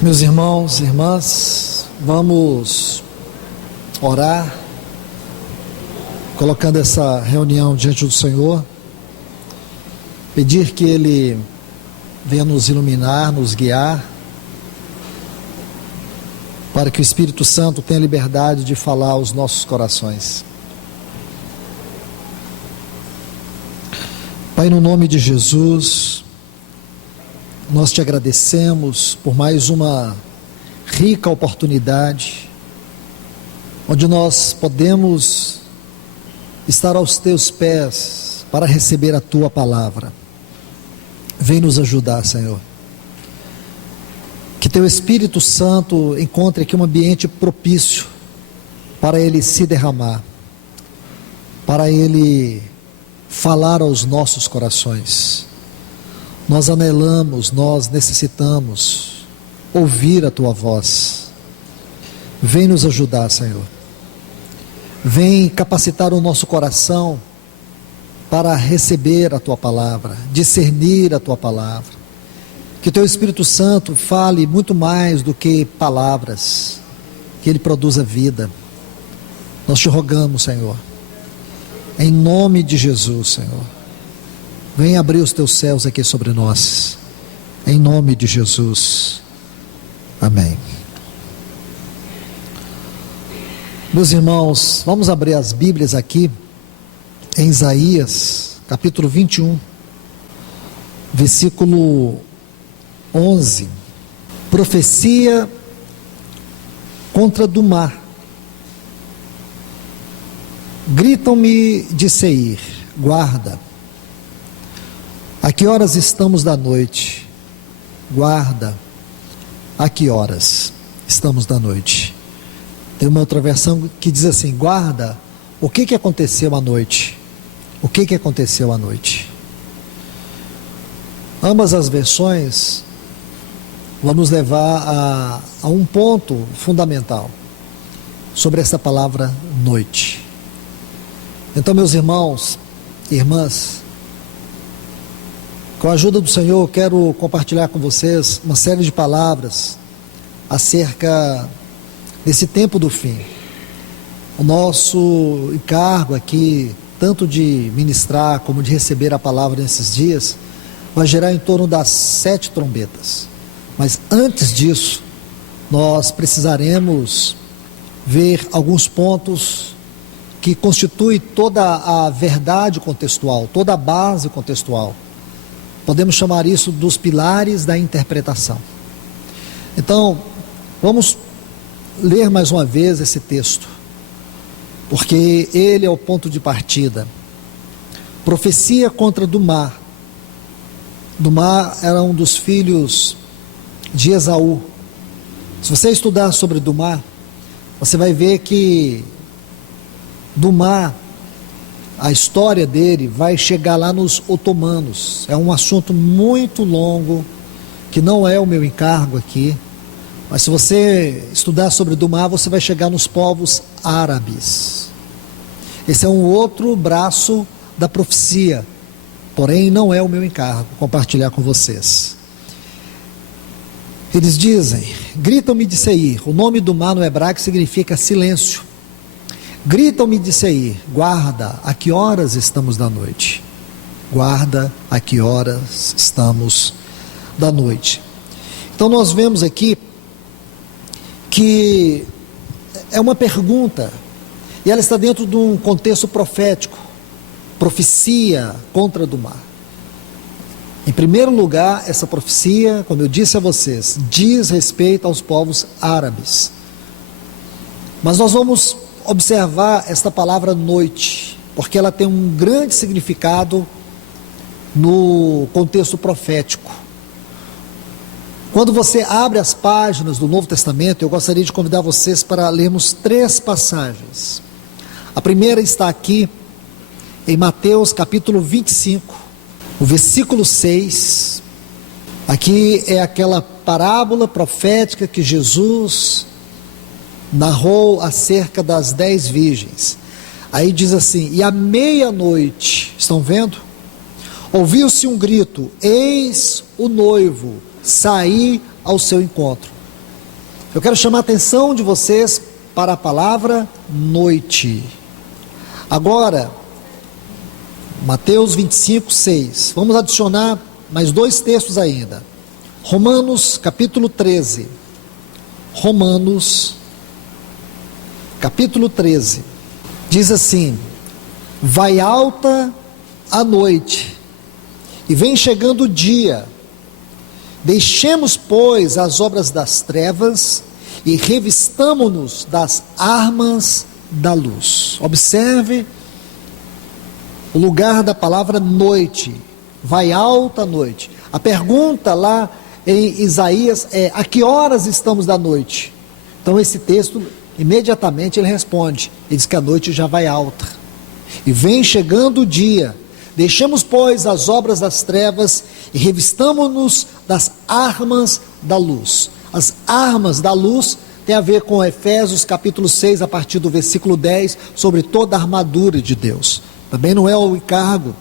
Meus irmãos e irmãs, vamos orar, colocando essa reunião diante do Senhor, pedir que Ele venha nos iluminar, nos guiar, para que o Espírito Santo tenha liberdade de falar aos nossos corações. Pai, no nome de Jesus, nós te agradecemos por mais uma rica oportunidade, onde nós podemos estar aos teus pés para receber a tua palavra. Vem nos ajudar, Senhor. Que teu Espírito Santo encontre aqui um ambiente propício para ele se derramar, para ele falar aos nossos corações. Nós anelamos, nós necessitamos ouvir a tua voz. Vem nos ajudar, Senhor. Vem capacitar o nosso coração para receber a tua palavra, discernir a tua palavra. Que teu Espírito Santo fale muito mais do que palavras, que ele produza vida. Nós te rogamos, Senhor, em nome de Jesus, Senhor. Vem abrir os teus céus aqui sobre nós, em nome de Jesus, amém. Meus irmãos, vamos abrir as Bíblias aqui, em Isaías, capítulo 21, versículo 11, profecia contra Dumá. Gritam-me de Seir, guarda. A que horas estamos da noite? Guarda, a que horas estamos da noite? Tem uma outra versão que diz assim: guarda, o que aconteceu à noite? O que aconteceu à noite? Ambas as versões vão nos levar a um ponto fundamental sobre essa palavra noite. Então, meus irmãos e irmãs, com a ajuda do Senhor, eu quero compartilhar com vocês uma série de palavras acerca desse tempo do fim. O nosso encargo aqui, tanto de ministrar como de receber a palavra nesses dias, vai gerar em torno das 7 trombetas. Mas antes disso, nós precisaremos ver alguns pontos que constituem toda a verdade contextual, toda a base contextual. Podemos chamar isso dos pilares da interpretação. Então, vamos ler mais uma vez esse texto, porque ele é o ponto de partida. Profecia contra Dumá. Dumá era um dos filhos de Esaú. Se você estudar sobre Dumá, você vai ver que Dumá, a história dele vai chegar lá nos otomanos. É um assunto muito longo, que não é o meu encargo aqui, mas se você estudar sobre Dumá, você vai chegar nos povos árabes. Esse é um outro braço da profecia, porém não é o meu encargo compartilhar com vocês. Eles dizem: gritam-me de Seir. O nome Dumá no hebraico significa silêncio. Gritam-me de Seir, guarda, a que horas estamos da noite? Guarda, a que horas estamos da noite? Então nós vemos aqui que é uma pergunta, e ela está dentro de um contexto profético, profecia contra Dumá. Em primeiro lugar, essa profecia, como eu disse a vocês, diz respeito aos povos árabes. Mas nós vamos observar esta palavra noite, porque ela tem um grande significado no contexto profético. Quando você abre as páginas do Novo Testamento, eu gostaria de convidar vocês para lermos 3 passagens. A primeira está aqui em Mateus capítulo 25, o versículo 6. Aqui é aquela parábola profética que Jesus narrou acerca das 10 virgens. Aí diz assim: e à meia-noite, estão vendo? Ouviu-se um grito: eis o noivo, saí ao seu encontro. Eu quero chamar a atenção de vocês para a palavra noite. Agora, Mateus 25, 6. Vamos adicionar mais 2 textos ainda. Romanos capítulo 13. Romanos capítulo 13. Diz assim: vai alta a noite, e vem chegando o dia. Deixemos, pois, as obras das trevas, e revistamo-nos das armas da luz. Observe o lugar da palavra noite. Vai alta a noite. A pergunta lá em Isaías é: a que horas estamos da noite? Então esse texto, imediatamente ele responde, ele diz que a noite já vai alta, e vem chegando o dia. Deixemos, pois, as obras das trevas, e revistamo-nos das armas da luz. As armas da luz tem a ver com Efésios capítulo 6, a partir do versículo 10, sobre toda a armadura de Deus. Também não é o encargo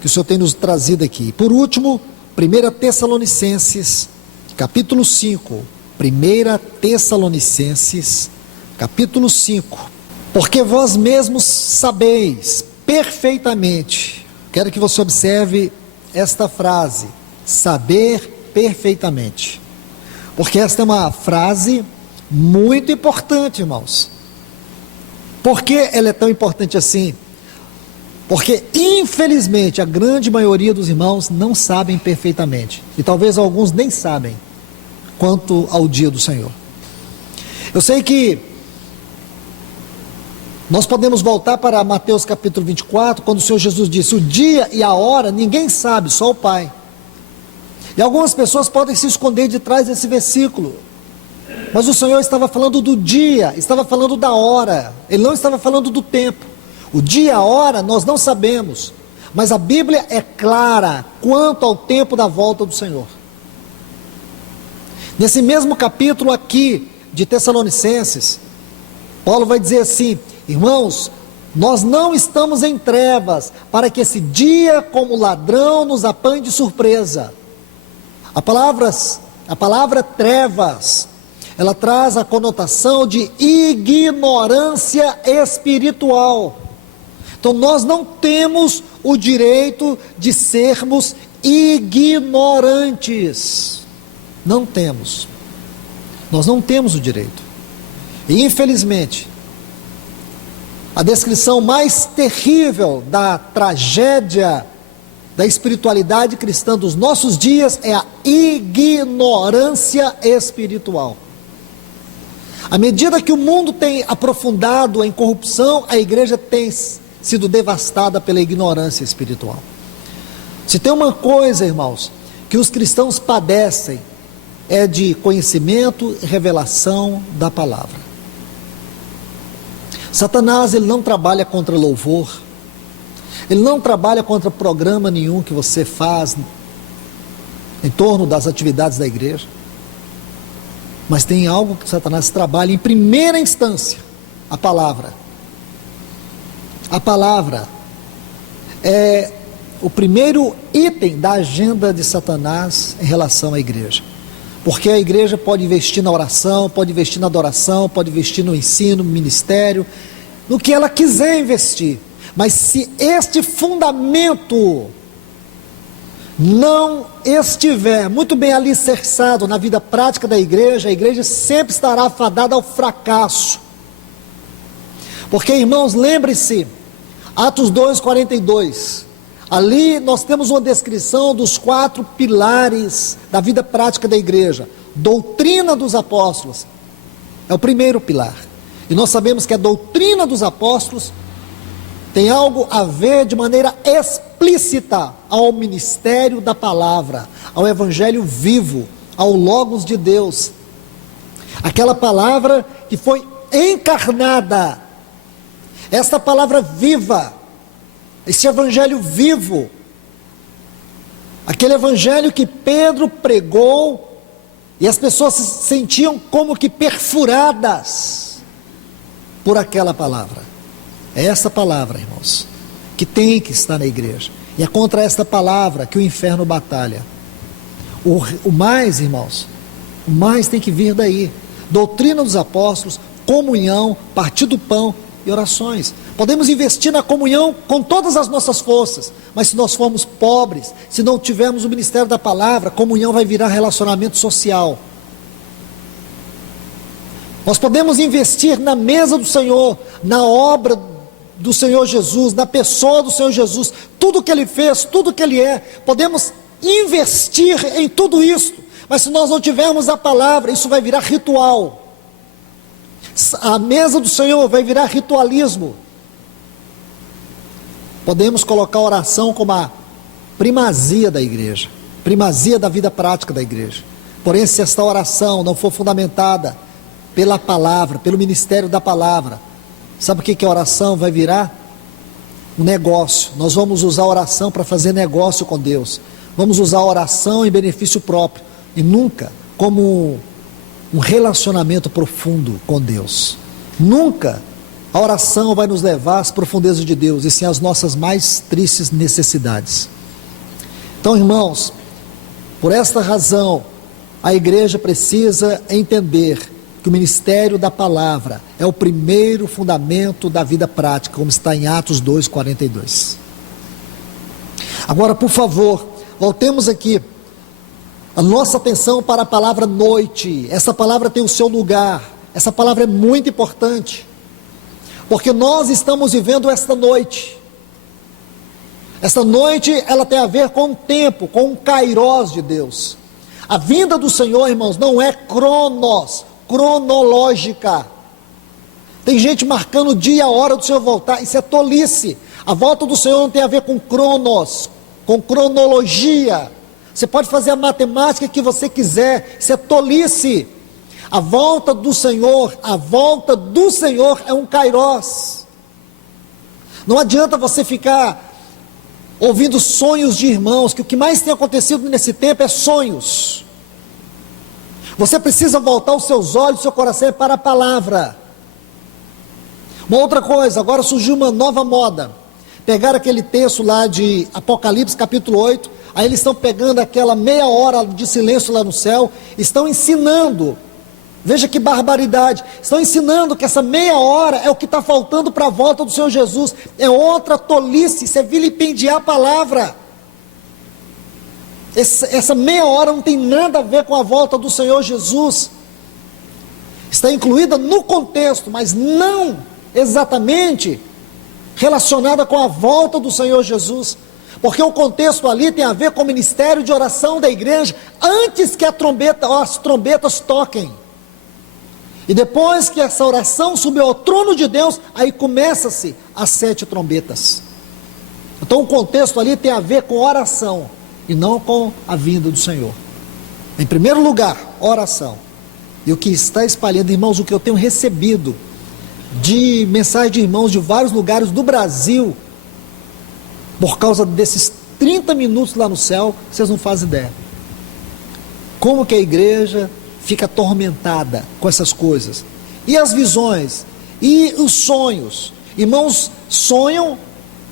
que o Senhor tem nos trazido aqui. Por último, 1 Tessalonicenses, capítulo 5. 1 Tessalonicenses, capítulo 5. Porque vós mesmos sabeis perfeitamente, quero que você observe esta frase, saber perfeitamente, porque esta é uma frase muito importante, irmãos. Por que ela é tão importante assim? Porque infelizmente a grande maioria dos irmãos não sabem perfeitamente, e talvez alguns nem sabem quanto ao dia do Senhor. Eu sei que nós podemos voltar para Mateus capítulo 24, quando o Senhor Jesus disse: o dia e a hora ninguém sabe, só o Pai. E algumas pessoas podem se esconder de trás desse versículo, mas o Senhor estava falando do dia, estava falando da hora, Ele não estava falando do tempo. O dia e a hora nós não sabemos, mas a Bíblia é clara quanto ao tempo da volta do Senhor. Nesse mesmo capítulo aqui de Tessalonicenses, Paulo vai dizer assim: irmãos, nós não estamos em trevas, para que esse dia como ladrão nos apanhe de surpresa. A palavra trevas, ela traz a conotação de ignorância espiritual. Então nós não temos o direito de sermos ignorantes. Não temos. Nós não temos o direito. E infelizmente, a descrição mais terrível da tragédia da espiritualidade cristã dos nossos dias é a ignorância espiritual. À medida que o mundo tem aprofundado em corrupção, a igreja tem sido devastada pela ignorância espiritual. Se tem uma coisa, irmãos, que os cristãos padecem, é de conhecimento e revelação da palavra. Satanás, ele não trabalha contra louvor, ele não trabalha contra programa nenhum que você faz em torno das atividades da igreja, mas tem algo que Satanás trabalha em primeira instância: a palavra. A palavra é o primeiro item da agenda de Satanás em relação à igreja, porque a igreja pode investir na oração, pode investir na adoração, pode investir no ensino, no ministério, no que ela quiser investir, mas se este fundamento não estiver muito bem alicerçado na vida prática da igreja, a igreja sempre estará fadada ao fracasso. Porque, irmãos, lembre-se, Atos 2:42, ali nós temos uma descrição dos 4 pilares da vida prática da igreja. Doutrina dos apóstolos é o primeiro pilar, e nós sabemos que a doutrina dos apóstolos tem algo a ver de maneira explícita ao ministério da palavra, ao evangelho vivo, ao Logos de Deus, aquela palavra que foi encarnada, esta palavra viva, esse evangelho vivo, aquele evangelho que Pedro pregou, e as pessoas se sentiam como que perfuradas por aquela palavra. É essa palavra, irmãos, que tem que estar na igreja, e é contra esta palavra que o inferno batalha. O mais, irmãos, o mais tem que vir daí, doutrina dos apóstolos, comunhão, partir do pão e orações. Podemos investir na comunhão com todas as nossas forças, mas se nós formos pobres, se não tivermos o ministério da palavra, comunhão vai virar relacionamento social. Nós podemos investir na mesa do Senhor, na obra do Senhor Jesus, na pessoa do Senhor Jesus, tudo que Ele fez, tudo que Ele é, podemos investir em tudo isso, mas se nós não tivermos a palavra, isso vai virar ritual. A mesa do Senhor vai virar ritualismo. Podemos colocar a oração como a primazia da igreja, primazia da vida prática da igreja. Porém, se esta oração não for fundamentada pela palavra, pelo ministério da palavra, sabe o que a oração vai virar? Um negócio. Nós vamos usar a oração para fazer negócio com Deus. Vamos usar a oração em benefício próprio e nunca como um relacionamento profundo com Deus. Nunca a oração vai nos levar às profundezas de Deus, e sim às nossas mais tristes necessidades. Então, irmãos, por esta razão, a igreja precisa entender que o ministério da palavra é o primeiro fundamento da vida prática, como está em Atos 2:42. Agora, por favor, voltemos aqui a nossa atenção para a palavra noite. Essa palavra tem o seu lugar, essa palavra é muito importante, porque nós estamos vivendo esta noite. Esta noite, ela tem a ver com o tempo, com o kairós de Deus. A vinda do Senhor, irmãos, não é cronológica. Tem gente marcando o dia e a hora do Senhor voltar, isso é tolice. A volta do Senhor não tem a ver com cronos, com cronologia. Você pode fazer a matemática que você quiser, isso é tolice. A volta do Senhor é um kairós. Não adianta você ficar ouvindo sonhos de irmãos, que o que mais tem acontecido nesse tempo é sonhos. Você precisa voltar os seus olhos, o seu coração para a palavra. Uma outra coisa, agora surgiu uma nova moda. Pegaram aquele texto lá de Apocalipse capítulo 8, aí eles estão pegando aquela meia hora de silêncio lá no céu, estão ensinando, veja que barbaridade, estão ensinando que essa meia hora é o que está faltando para a volta do Senhor Jesus. É outra tolice, isso é vilipendiar a palavra. Essa meia hora não tem nada a ver com a volta do Senhor Jesus. Está incluída no contexto, mas não exatamente relacionada com a volta do Senhor Jesus, porque o contexto ali tem a ver com o ministério de oração da igreja, antes que as trombetas toquem, e depois que essa oração subiu ao trono de Deus, aí começa-se as 7 trombetas. Então o contexto ali tem a ver com oração, e não com a vinda do Senhor. Em primeiro lugar, oração. E o que está espalhando, irmãos, o que eu tenho recebido de mensagem de irmãos de vários lugares do Brasil, por causa desses 30 minutos lá no céu, vocês não fazem ideia. Como que a igreja fica atormentada com essas coisas. E as visões, e os sonhos. Irmãos sonham,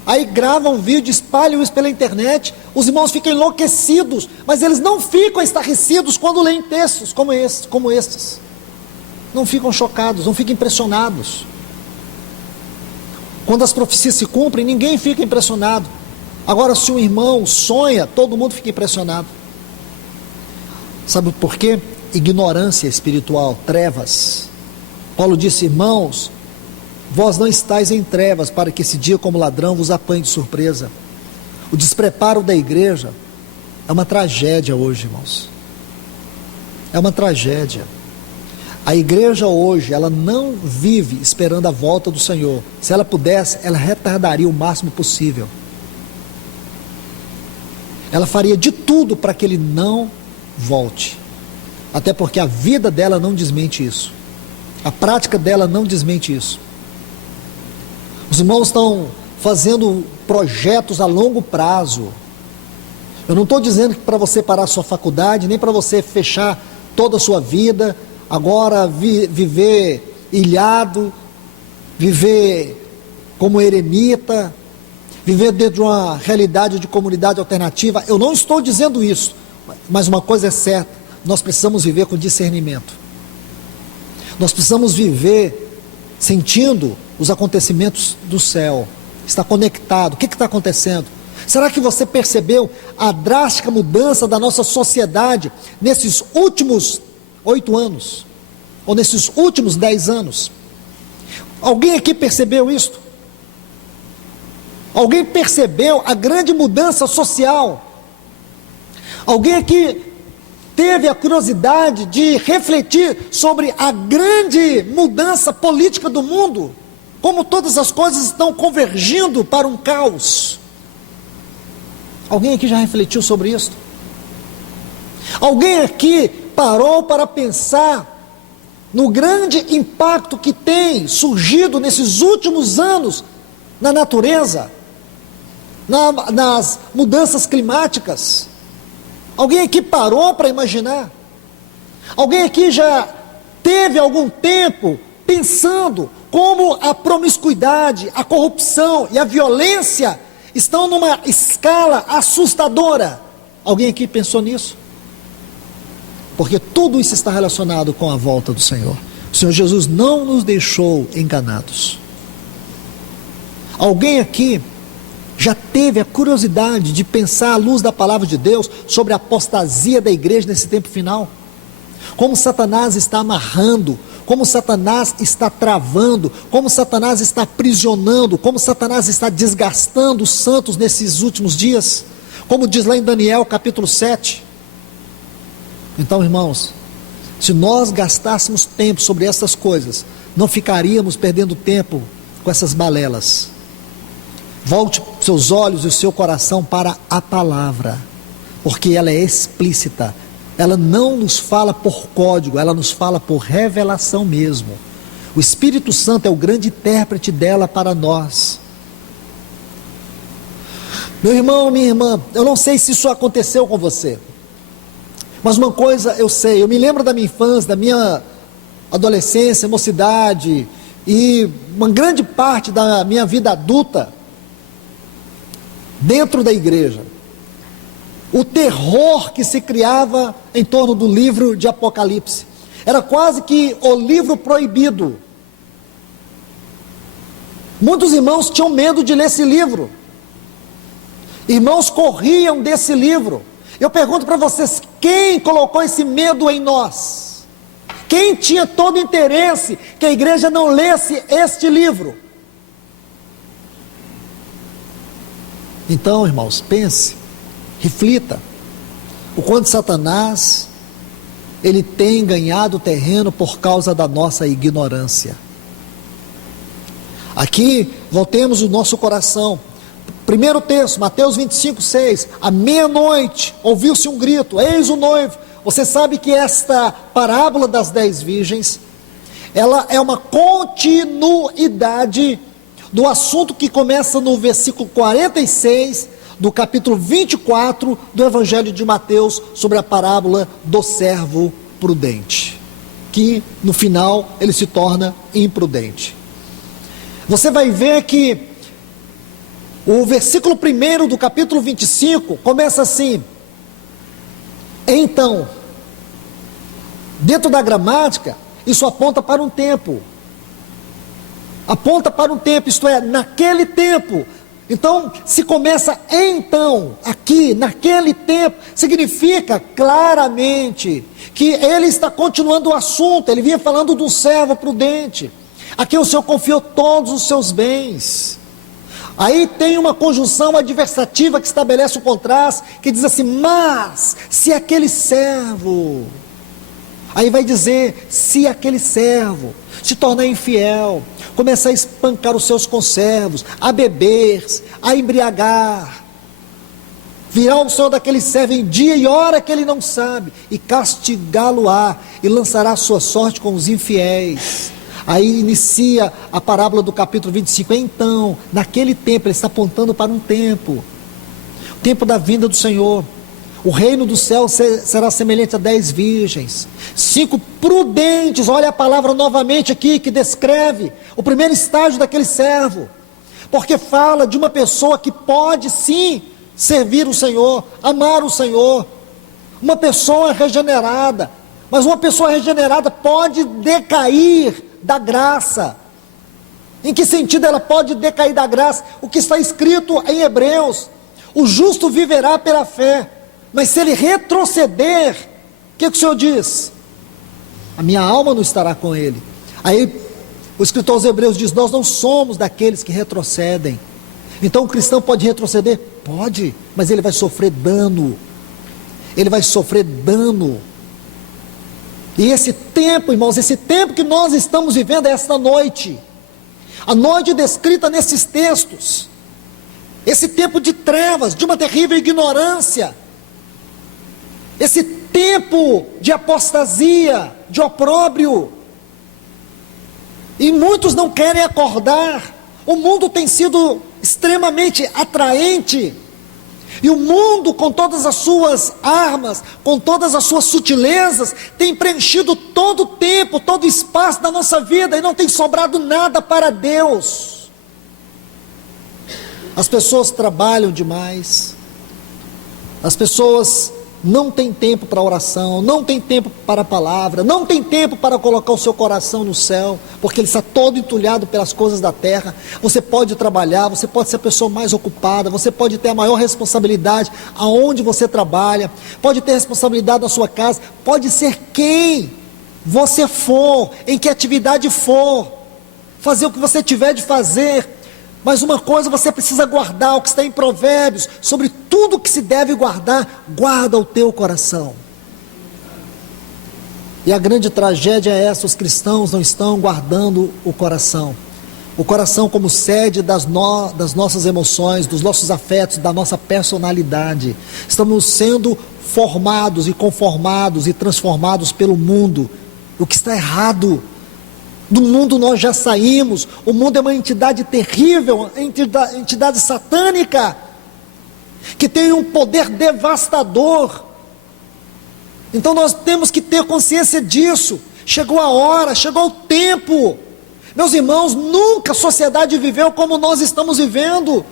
aí gravam vídeo, espalham isso pela internet, os irmãos ficam enlouquecidos, mas eles não ficam estarrecidos quando leem textos como estes. Não ficam chocados, não ficam impressionados. Quando as profecias se cumprem, ninguém fica impressionado. Agora, se um irmão sonha, todo mundo fica impressionado. Sabe por quê? Ignorância espiritual, trevas. Paulo disse: irmãos, vós não estáis em trevas, para que esse dia como ladrão vos apanhe de surpresa. O despreparo da igreja é uma tragédia hoje, irmãos. É uma tragédia. A igreja hoje, ela não vive esperando a volta do Senhor. Se ela pudesse, ela retardaria o máximo possível. Ela faria de tudo para que ele não volte. Até porque a vida dela não desmente isso. A prática dela não desmente isso. Os irmãos estão fazendo projetos a longo prazo. Eu não estou dizendo que para você parar a sua faculdade, nem para você fechar toda a sua vida, agora viver ilhado, viver como eremita, viver dentro de uma realidade de comunidade alternativa. Eu não estou dizendo isso, mas uma coisa é certa: nós precisamos viver com discernimento. Nós precisamos viver sentindo os acontecimentos do céu. Está conectado. O que está acontecendo? Será que você percebeu a drástica mudança da nossa sociedade nesses últimos 8 anos? Ou nesses últimos 10 anos? Alguém aqui percebeu isto? Alguém percebeu a grande mudança social? Alguém aqui teve a curiosidade de refletir sobre a grande mudança política do mundo? Como todas as coisas estão convergindo para um caos? Alguém aqui já refletiu sobre isso? Alguém aqui parou para pensar no grande impacto que tem surgido nesses últimos anos na natureza, nas mudanças climáticas? Alguém aqui parou para imaginar? Alguém aqui já teve algum tempo pensando como a promiscuidade, a corrupção e a violência estão numa escala assustadora? Alguém aqui pensou nisso? Porque tudo isso está relacionado com a volta do Senhor. O Senhor Jesus não nos deixou enganados. Alguém aqui já teve a curiosidade de pensar à luz da palavra de Deus sobre a apostasia da igreja nesse tempo final? Como Satanás está amarrando, como Satanás está travando, como Satanás está aprisionando, como Satanás está desgastando os santos nesses últimos dias, como diz lá em Daniel capítulo 7. Então, irmãos, se nós gastássemos tempo sobre essas coisas, não ficaríamos perdendo tempo com essas balelas. Volte seus olhos e o seu coração para a palavra, porque ela é explícita. Ela não nos fala por código, ela nos fala por revelação mesmo. O Espírito Santo é o grande intérprete dela para nós. Meu irmão, minha irmã, eu não sei se isso aconteceu com você, mas uma coisa eu sei, eu me lembro da minha infância, da minha adolescência, mocidade, e uma grande parte da minha vida adulta, dentro da igreja. O terror que se criava em torno do livro de Apocalipse. Era quase que o livro proibido. Muitos irmãos tinham medo de ler esse livro. Irmãos corriam desse livro. Eu pergunto para vocês, quem colocou esse medo em nós? Quem tinha todo o interesse que a igreja não lesse este livro? Então, irmãos, pense, reflita, o quanto Satanás, ele tem ganhado terreno por causa da nossa ignorância. Aqui, voltemos o nosso coração. Primeiro texto, Mateus 25, 6, à meia-noite, ouviu-se um grito, eis o noivo. Você sabe que esta parábola das 10 virgens, ela é uma continuidade do assunto que começa no versículo 46, do capítulo 24 do Evangelho de Mateus, sobre a parábola do servo prudente, que no final ele se torna imprudente. Você vai ver que o versículo 1 do capítulo 25 começa assim: então, dentro da gramática, isso aponta para um tempo. Aponta para um tempo, isto é, naquele tempo. Então, se começa então, aqui, naquele tempo, significa claramente que ele está continuando o assunto. Ele vinha falando do servo prudente, a quem o Senhor confiou todos os seus bens. Aí tem uma conjunção adversativa que estabelece o contraste, que diz assim: mas, se aquele servo... Aí vai dizer, se aquele servo se tornar infiel, começar a espancar os seus conservos, a beber, a embriagar, virá o Senhor daquele servo em dia e hora que ele não sabe, e castigá-lo-á, e lançará a sua sorte com os infiéis. Aí inicia a parábola do capítulo 25. Então, naquele tempo, ele está apontando para um tempo, o tempo da vinda do Senhor. O reino do céu será semelhante a 10 virgens, 5 prudentes. Olha a palavra novamente aqui, que descreve o primeiro estágio daquele servo, porque fala de uma pessoa que pode sim servir o Senhor, amar o Senhor, uma pessoa regenerada, Mas uma pessoa regenerada pode decair da graça. Em que sentido ela pode decair da graça? O que está escrito em Hebreus: o justo viverá pela fé. Mas se ele retroceder, o que o Senhor diz? A minha alma não estará com ele. Aí o escritor aos Hebreus diz: nós não somos daqueles que retrocedem. Então o cristão pode retroceder? Pode, mas ele vai sofrer dano. Ele vai sofrer dano. E esse tempo, irmãos, esse tempo que nós estamos vivendo é esta noite. A noite descrita nesses textos. Esse tempo de trevas, de uma terrível ignorância. Esse tempo de apostasia, de opróbrio. E muitos não querem acordar. O mundo tem sido extremamente atraente. E o mundo, com todas as suas armas, com todas as suas sutilezas, tem preenchido todo o tempo, todo o espaço da nossa vida, e não tem sobrado nada para Deus. As pessoas trabalham demais, as pessoas não têm tempo para oração, não têm tempo para a palavra, não têm tempo para colocar o seu coração no céu, porque ele está todo entulhado pelas coisas da terra. Você pode trabalhar, você pode ser a pessoa mais ocupada, você pode ter a maior responsabilidade aonde você trabalha, pode ter responsabilidade na sua casa, pode ser quem você for, em que atividade for, fazer o que você tiver de fazer. Mas uma coisa você precisa guardar, o que está em Provérbios: sobre tudo que se deve guardar, guarda o teu coração. E a grande tragédia é essa: os cristãos não estão guardando o coração. O coração como sede das nossas emoções, dos nossos afetos, da nossa personalidade. Estamos sendo formados e conformados e transformados pelo mundo, o que está errado. Do mundo nós já saímos. O mundo é uma entidade terrível, entidade satânica, que tem um poder devastador. Então nós temos que ter consciência disso. Chegou a hora, chegou o tempo. Meus irmãos, nunca a sociedade viveu como nós estamos vivendo.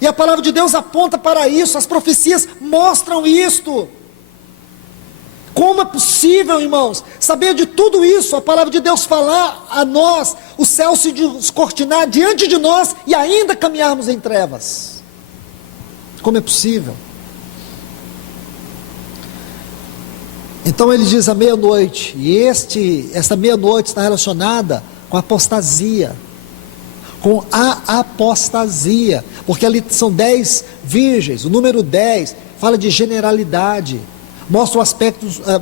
E a palavra de Deus aponta para isso, as profecias mostram isto. Como é possível, irmãos, saber de tudo isso, a palavra de Deus falar a nós, o céu se descortinar diante de nós e ainda caminharmos em trevas? Como é possível? Então ele diz a meia-noite, e esta meia-noite está relacionada com a apostasia, com a apostasia, porque ali são 10 virgens, o número 10 fala de generalidade,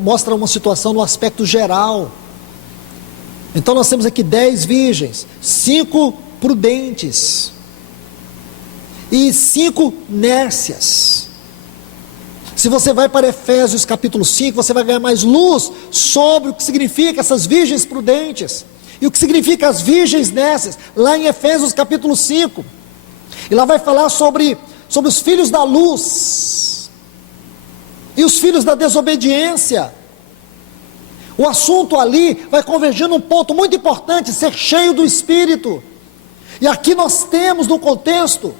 mostra uma situação no aspecto geral. Então nós temos aqui 10 virgens, 5 prudentes e 5 nércias. Se você vai para Efésios capítulo 5, você vai ganhar mais luz sobre o que significa essas virgens prudentes e o que significa as virgens nércias, lá em Efésios capítulo 5. E lá vai falar sobre os filhos da luz e os filhos da desobediência. O assunto ali vai convergir num ponto muito importante: ser cheio do Espírito. E aqui nós temos no contexto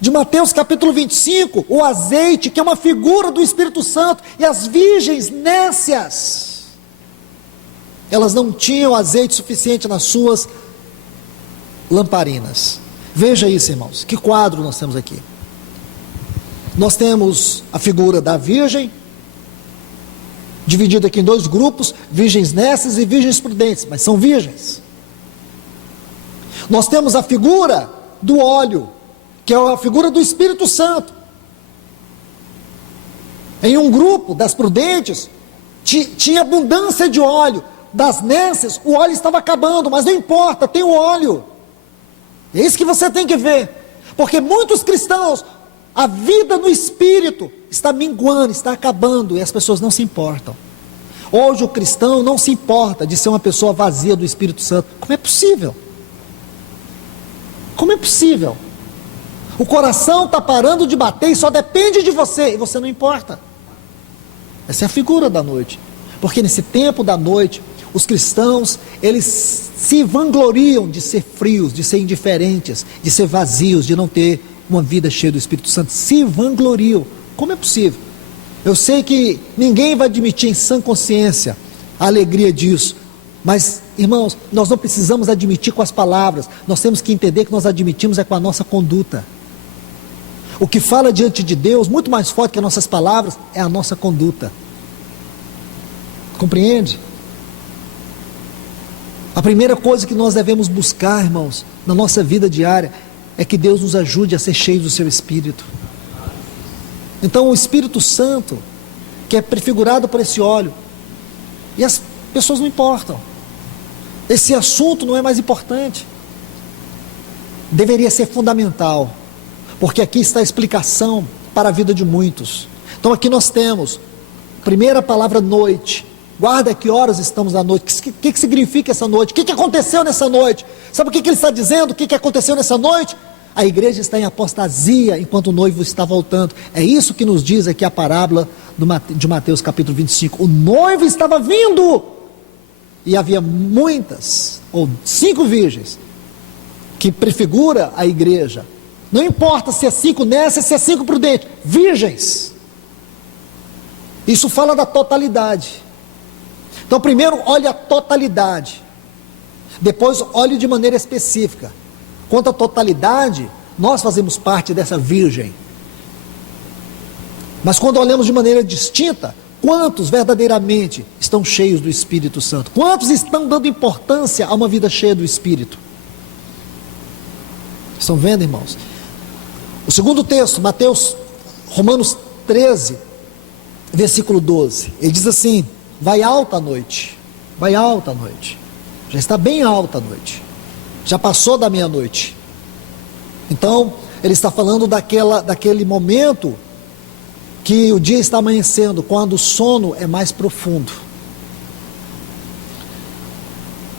de Mateus capítulo 25, o azeite, que é uma figura do Espírito Santo, e as virgens nécias, elas não tinham azeite suficiente nas suas lamparinas. Veja isso, irmãos, que quadro nós temos aqui. Nós temos a figura da virgem, dividida aqui em 2 grupos: virgens nécias e virgens prudentes, mas são virgens. Nós temos a figura do óleo, que é a figura do Espírito Santo. Em um grupo das prudentes, tinha abundância de óleo. Das nécias, o óleo estava acabando, mas não importa, tem o óleo. É isso que você tem que ver, porque muitos cristãos, a vida no Espírito está minguando, está acabando, e as pessoas não se importam. Hoje o cristão não se importa de ser uma pessoa vazia do Espírito Santo. Como é possível? Como é possível? O coração está parando de bater e só depende de você, e você não importa. Essa é a figura da noite. Porque nesse tempo da noite, os cristãos, eles se vangloriam de ser frios, de ser indiferentes, de ser vazios, de não ter uma vida cheia do Espírito Santo. Se vangloriam. Como é possível? Eu sei que ninguém vai admitir em sã consciência a alegria disso. Mas, irmãos, nós não precisamos admitir com as palavras, nós temos que entender que nós admitimos é com a nossa conduta. O que fala diante de Deus, muito mais forte que as nossas palavras, é a nossa conduta. Compreende? A primeira coisa que nós devemos buscar, irmãos, na nossa vida diária, é que Deus nos ajude a ser cheios do seu Espírito. Então o Espírito Santo, que é prefigurado por esse óleo, e as pessoas não importam, esse assunto não é mais importante, deveria ser fundamental, porque aqui está a explicação para a vida de muitos. Então aqui nós temos, primeira palavra, noite. Guarda que horas estamos na noite, o que significa essa noite, o que aconteceu nessa noite, sabe o que ele está dizendo, o que aconteceu nessa noite? A igreja está em apostasia enquanto o noivo está voltando. É isso que nos diz aqui a parábola de Mateus capítulo 25, o noivo estava vindo, e havia muitas, ou 5 virgens, que prefigura a igreja, não importa se é 5 nessa, se é 5 prudentes, virgens, isso fala da totalidade. Então primeiro olhe a totalidade, depois olhe de maneira específica. Quanto à totalidade, nós fazemos parte dessa virgem, mas quando olhamos de maneira distinta, quantos verdadeiramente estão cheios do Espírito Santo? Quantos estão dando importância a uma vida cheia do Espírito? Estão vendo, irmãos? O segundo texto, Romanos 13, versículo 12, ele diz assim: vai alta a noite, já está bem alta a noite, já passou da meia-noite. Então ele está falando daquele momento que o dia está amanhecendo, quando o sono é mais profundo.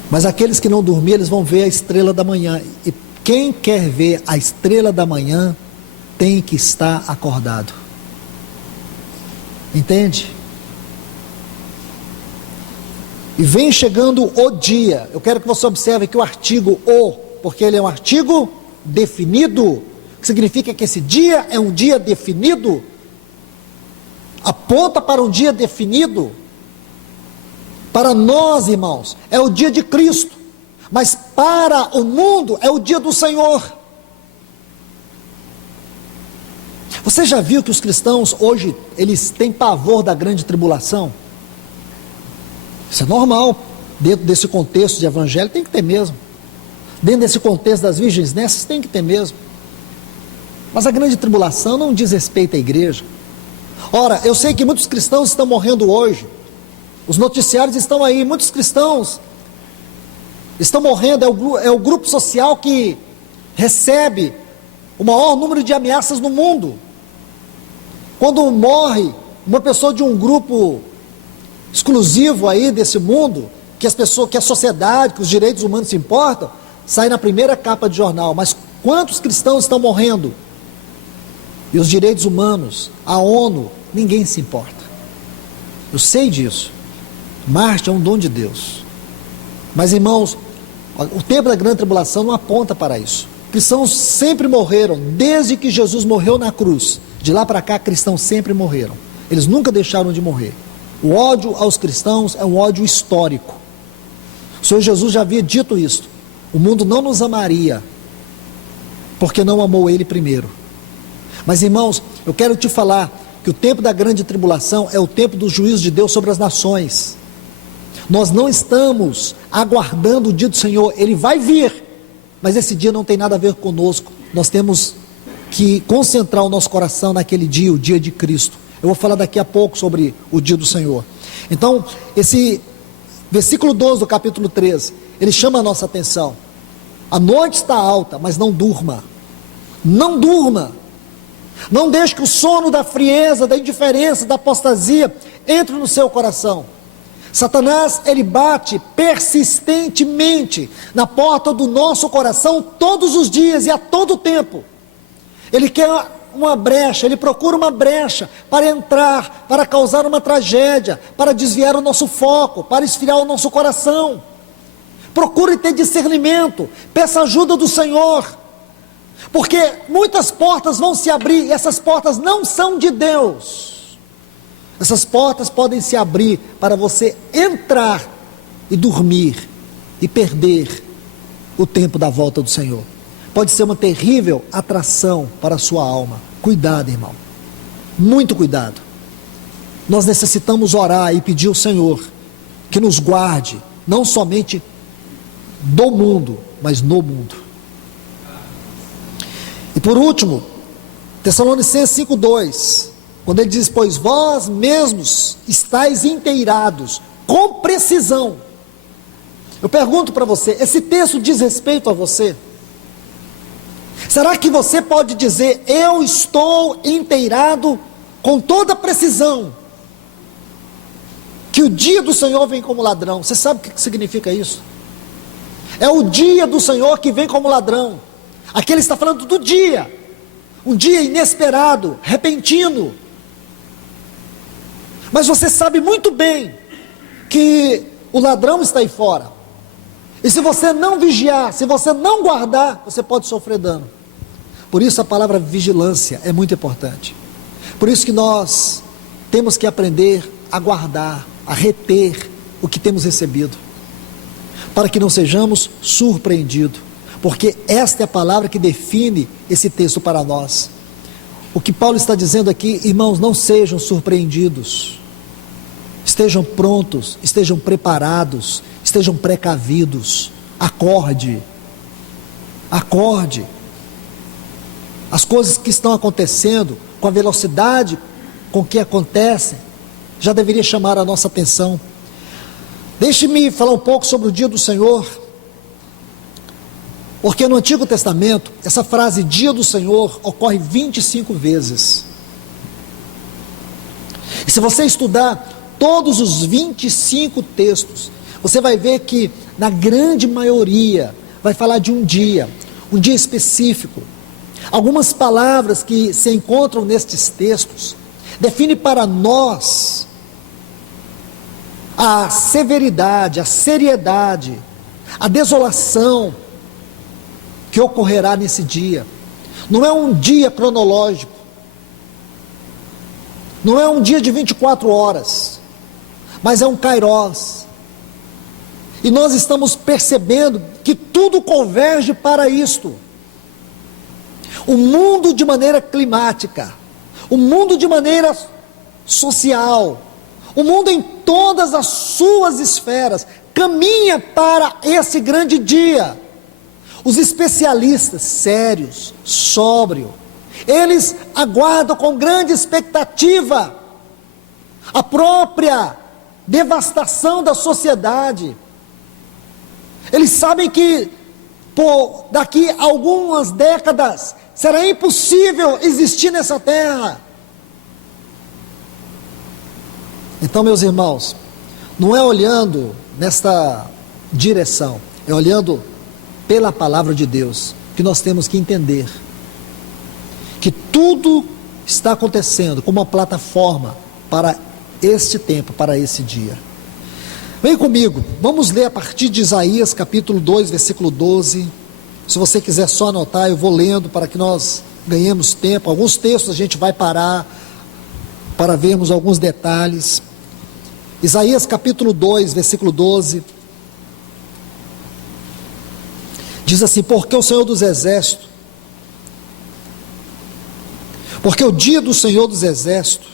Mas aqueles que não dormiram, eles vão ver a estrela da manhã, e quem quer ver a estrela da manhã tem que estar acordado. Entende? E vem chegando o dia. Eu quero que você observe que o artigo o, porque ele é um artigo definido, que significa que esse dia é um dia definido, aponta para um dia definido. Para nós, irmãos, é o dia de Cristo, mas para o mundo é o dia do Senhor. Você já viu que os cristãos hoje, eles têm pavor da grande tribulação? Isso é normal, dentro desse contexto de evangelho tem que ter mesmo, dentro desse contexto das virgens nessas tem que ter mesmo, mas a grande tribulação não diz respeito à igreja. Ora, eu sei que muitos cristãos estão morrendo hoje, os noticiários estão aí, muitos cristãos estão morrendo, é o grupo social que recebe o maior número de ameaças no mundo. Quando morre uma pessoa de um grupo exclusivo aí desse mundo, que a sociedade, que os direitos humanos se importam, sai na primeira capa de jornal. Mas quantos cristãos estão morrendo? E os direitos humanos, a ONU, ninguém se importa. Eu sei disso. Marte é um dom de Deus. Mas, irmãos, o tempo da grande tribulação não aponta para isso. Cristãos sempre morreram, desde que Jesus morreu na cruz. De lá para cá, cristãos sempre morreram. Eles nunca deixaram de morrer. O ódio aos cristãos é um ódio histórico. O Senhor Jesus já havia dito isso. O mundo não nos amaria, porque não amou Ele primeiro. Mas, irmãos, eu quero te falar que o tempo da grande tribulação é o tempo do juízo de Deus sobre as nações. Nós não estamos aguardando o dia do Senhor, Ele vai vir, mas esse dia não tem nada a ver conosco. Nós temos que concentrar o nosso coração naquele dia, o dia de Cristo. Eu vou falar daqui a pouco sobre o dia do Senhor. Então, esse versículo 12 do capítulo 13, ele chama a nossa atenção. A noite está alta, mas não durma. Não durma. Não deixe que o sono da frieza, da indiferença, da apostasia entre no seu coração. Satanás, ele bate persistentemente na porta do nosso coração todos os dias e a todo tempo. Ele quer uma brecha, ele procura uma brecha para entrar, para causar uma tragédia, para desviar o nosso foco, para esfriar o nosso coração. Procure ter discernimento, peça ajuda do Senhor, porque muitas portas vão se abrir, e essas portas não são de Deus. Essas portas podem se abrir para você entrar e dormir e perder o tempo da volta do Senhor. Pode ser uma terrível atração para a sua alma. Cuidado, irmão. Muito cuidado. Nós necessitamos orar e pedir ao Senhor que nos guarde, não somente do mundo, mas no mundo. E por último, Tessalonicenses 5:2, quando ele diz: pois vós mesmos estáis inteirados, com precisão. Eu pergunto para você, esse texto diz respeito a você? Será que você pode dizer: eu estou inteirado com toda precisão, que o dia do Senhor vem como ladrão? Você sabe o que significa isso? É o dia do Senhor que vem como ladrão. Aqui ele está falando do dia, um dia inesperado, repentino. Mas você sabe muito bem que o ladrão está aí fora. E se você não vigiar, se você não guardar, você pode sofrer dano. Por isso a palavra vigilância é muito importante. Por isso que nós temos que aprender a guardar, a reter o que temos recebido, para que não sejamos surpreendidos, porque esta é a palavra que define esse texto para nós. O que Paulo está dizendo aqui: irmãos, não sejam surpreendidos, estejam prontos, estejam preparados, estejam precavidos, acorde, as coisas que estão acontecendo, com a velocidade com que acontecem, já deveria chamar a nossa atenção. Deixe-me falar um pouco sobre o dia do Senhor, porque no Antigo Testamento, essa frase dia do Senhor ocorre 25 vezes, e se você estudar todos os 25 textos, você vai ver que na grande maioria vai falar de um dia específico. Algumas palavras que se encontram nestes textos definem para nós a severidade, a seriedade, a desolação que ocorrerá nesse dia. Não é um dia cronológico, não é um dia de 24 horas, mas é um kairós. E nós estamos percebendo que tudo converge para isto. O mundo de maneira climática, o mundo de maneira social, o mundo em todas as suas esferas caminha para esse grande dia. Os especialistas sérios, sóbrios, eles aguardam com grande expectativa a própria devastação da sociedade. Eles sabem que daqui a algumas décadas será impossível existir nessa terra. Então, meus irmãos, não é olhando nesta direção, é olhando pela palavra de Deus, que nós temos que entender que tudo está acontecendo como uma plataforma para este tempo, para esse dia. Vem comigo, vamos ler a partir de Isaías capítulo 2, versículo 12. Se você quiser só anotar, eu vou lendo para que nós ganhemos tempo. Alguns textos a gente vai parar para vermos alguns detalhes. Isaías capítulo 2, versículo 12. Diz assim: porque o Senhor dos Exércitos, porque o dia do Senhor dos Exércitos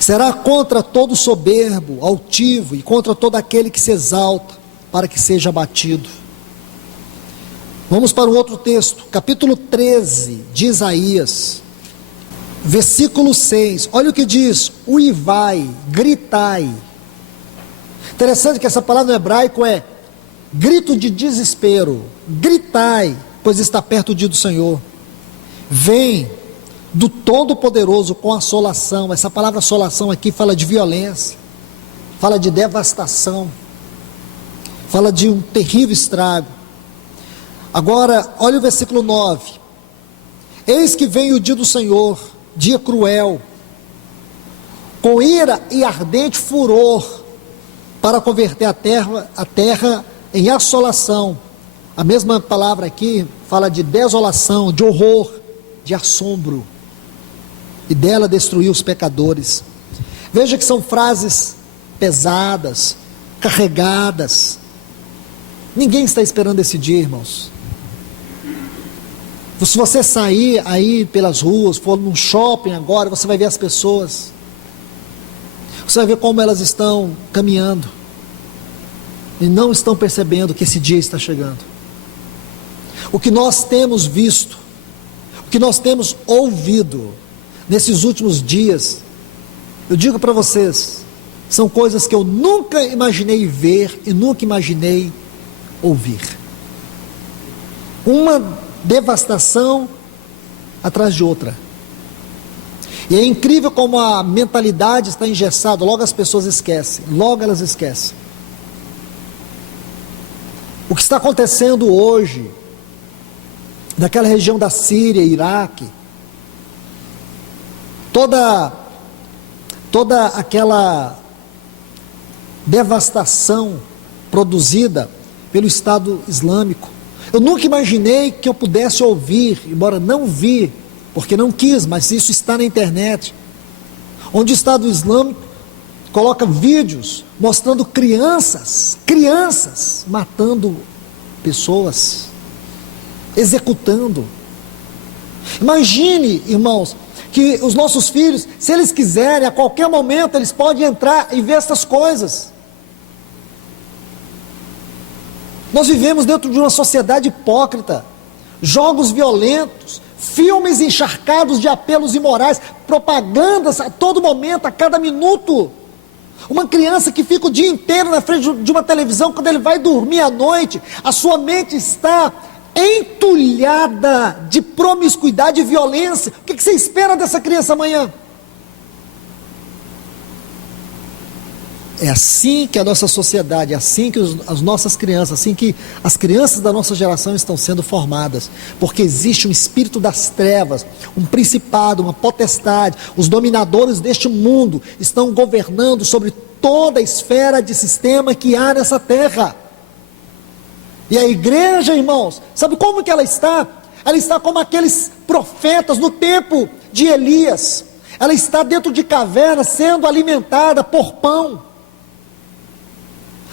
será contra todo soberbo, altivo, e contra todo aquele que se exalta, para que seja abatido. Vamos para o outro texto, capítulo 13 de Isaías, versículo 6, olha o que diz: uivai, gritai. Interessante que essa palavra no hebraico é grito de desespero, gritai, pois está perto o dia do Senhor. Vem do Todo-Poderoso com assolação. Essa palavra assolação aqui fala de violência, fala de devastação, fala de um terrível estrago. Agora, olha o versículo 9: eis que vem o dia do Senhor, dia cruel, com ira e ardente furor, para converter a terra em assolação. A mesma palavra aqui fala de desolação, de horror, de assombro. e dela destruir os pecadores. Veja que são frases pesadas, carregadas. Ninguém está esperando esse dia, irmãos. Se você sair aí pelas ruas, for num shopping agora, você vai ver as pessoas. Você vai ver como elas estão caminhando. E não estão percebendo que esse dia está chegando. O que nós temos visto, o que nós temos ouvido nesses últimos dias, eu digo para vocês, são coisas que eu nunca imaginei ver e nunca imaginei ouvir. Uma devastação atrás de outra. E é incrível como a mentalidade está engessada, logo as pessoas esquecem, logo elas esquecem. O que está acontecendo hoje, naquela região da Síria, Iraque, toda aquela devastação produzida pelo Estado Islâmico, eu nunca imaginei que eu pudesse ouvir, embora não vi, porque não quis, mas isso está na internet, onde o Estado Islâmico coloca vídeos mostrando crianças matando pessoas, executando. Imagine, irmãos, que os nossos filhos, se eles quiserem, a qualquer momento eles podem entrar e ver essas coisas. Nós vivemos dentro de uma sociedade hipócrita, jogos violentos, filmes encharcados de apelos imorais, propagandas a todo momento, a cada minuto. Uma criança que fica o dia inteiro na frente de uma televisão, quando ele vai dormir à noite, a sua mente está entulhada de promiscuidade e violência. O que você espera dessa criança amanhã? É assim que a nossa sociedade, é assim que as nossas crianças, assim que as crianças da nossa geração estão sendo formadas, porque existe um espírito das trevas, um principado, uma potestade, os dominadores deste mundo estão governando sobre toda a esfera de sistema que há nessa terra. E a igreja, irmãos, sabe como que ela está? Ela está como aqueles profetas no tempo de Elias, ela está dentro de cavernas sendo alimentada por pão.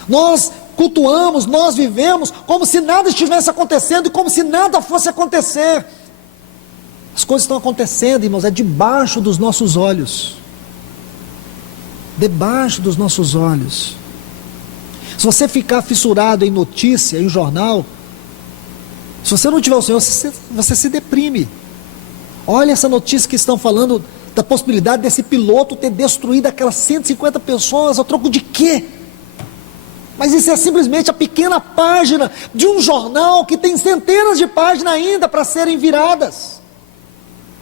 Nós cultuamos, nós vivemos como se nada estivesse acontecendo e como se nada fosse acontecer. As coisas estão acontecendo, irmãos, é debaixo dos nossos olhos. Debaixo dos nossos olhos. Se você ficar fissurado em notícia, em jornal, se você não tiver o Senhor, você se deprime. Olha essa notícia que estão falando da possibilidade desse piloto ter destruído aquelas 150 pessoas, ao troco de quê? Mas isso é simplesmente a pequena página de um jornal que tem centenas de páginas ainda para serem viradas.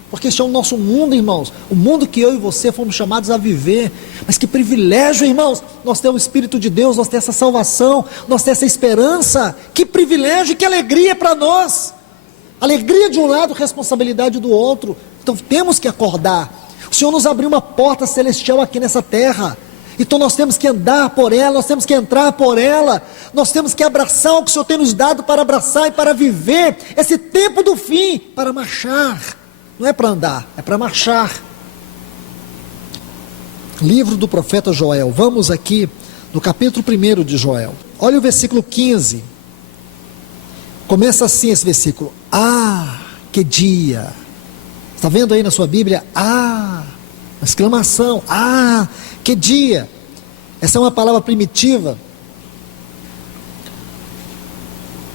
Porque este é o nosso mundo, irmãos. O mundo que eu e você fomos chamados a viver. Mas que privilégio, irmãos. Nós temos o Espírito de Deus, nós temos essa salvação, nós temos essa esperança. Que privilégio e que alegria para nós. Alegria de um lado, responsabilidade do outro. Então temos que acordar. O Senhor nos abriu uma porta celestial aqui nessa terra. Então nós temos que andar por ela, nós temos que entrar por ela, nós temos que abraçar o que o Senhor tem nos dado para abraçar e para viver esse tempo do fim, para marchar, não é para andar, é para marchar. Livro do profeta Joel, vamos aqui no capítulo 1 de Joel, olha o versículo 15, começa assim esse versículo: ah, que dia, está vendo aí na sua Bíblia? Ah, exclamação, ah, que dia. Essa é uma palavra primitiva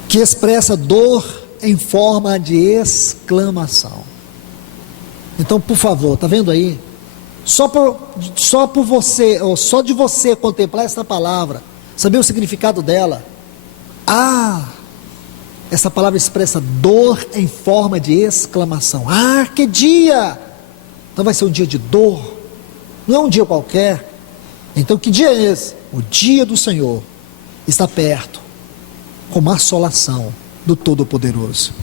que expressa dor em forma de exclamação. Então, por favor, está vendo aí? Só por você, ou só de você contemplar essa palavra, saber o significado dela. Ah, essa palavra expressa dor em forma de exclamação. Ah, que dia! Então vai ser um dia de dor, não é um dia qualquer. Então que dia é esse? O dia do Senhor está perto, como a assolação do Todo-Poderoso.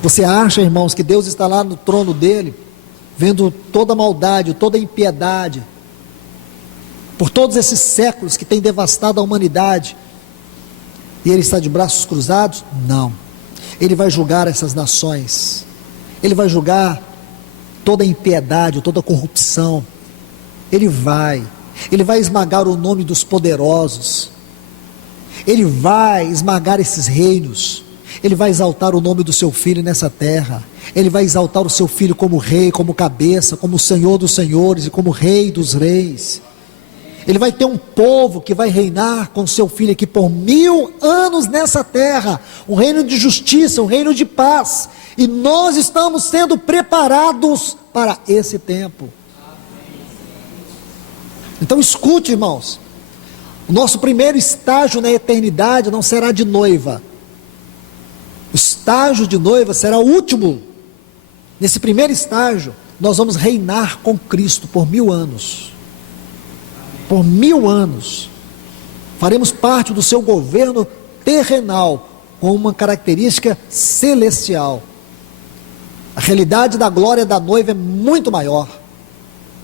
Você acha, irmãos, que Deus está lá no trono dele, vendo toda a maldade, toda a impiedade, por todos esses séculos que tem devastado a humanidade, e ele está de braços cruzados? Não. Ele vai julgar essas nações, ele vai julgar toda impiedade, toda corrupção. Ele vai esmagar o nome dos poderosos, Ele vai esmagar esses reinos, Ele vai exaltar o nome do seu Filho nessa terra, Ele vai exaltar o seu Filho como Rei, como cabeça, como Senhor dos senhores e como Rei dos reis. Ele vai ter um povo que vai reinar com seu Filho aqui por 1000 anos nessa terra, um reino de justiça, um reino de paz, e nós estamos sendo preparados para esse tempo. Então escute, irmãos, o nosso primeiro estágio na eternidade não será de noiva, o estágio de noiva será o último. Nesse primeiro estágio nós vamos reinar com Cristo por 1000 anos, por 1000 anos, faremos parte do seu governo terrenal, com uma característica celestial. A realidade da glória da noiva é muito maior,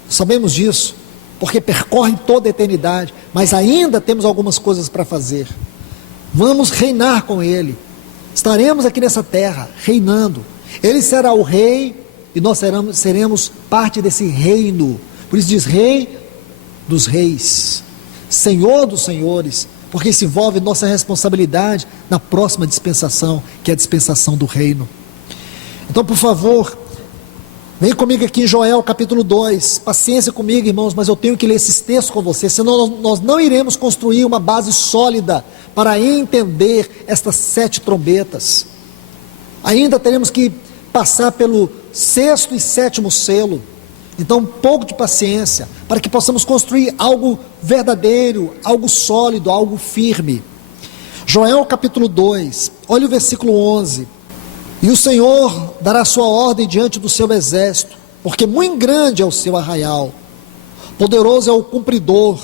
sabemos disso, porque percorre toda a eternidade, mas ainda temos algumas coisas para fazer. Vamos reinar com Ele, estaremos aqui nessa terra, reinando, Ele será o Rei, e nós seremos parte desse reino, por isso diz Rei dos reis, Senhor dos senhores, porque isso envolve nossa responsabilidade na próxima dispensação, que é a dispensação do reino. Então, por favor, vem comigo aqui em Joel capítulo 2, paciência comigo, irmãos, mas eu tenho que ler esses textos com vocês, senão nós não iremos construir uma base sólida para entender estas 7 trombetas. Ainda teremos que passar pelo 6º e 7º selo. Então, um pouco de paciência, para que possamos construir algo verdadeiro, algo sólido, algo firme. Joel capítulo 2, olha o versículo 11. E o Senhor dará sua ordem diante do seu exército, porque muito grande é o seu arraial, poderoso é o cumpridor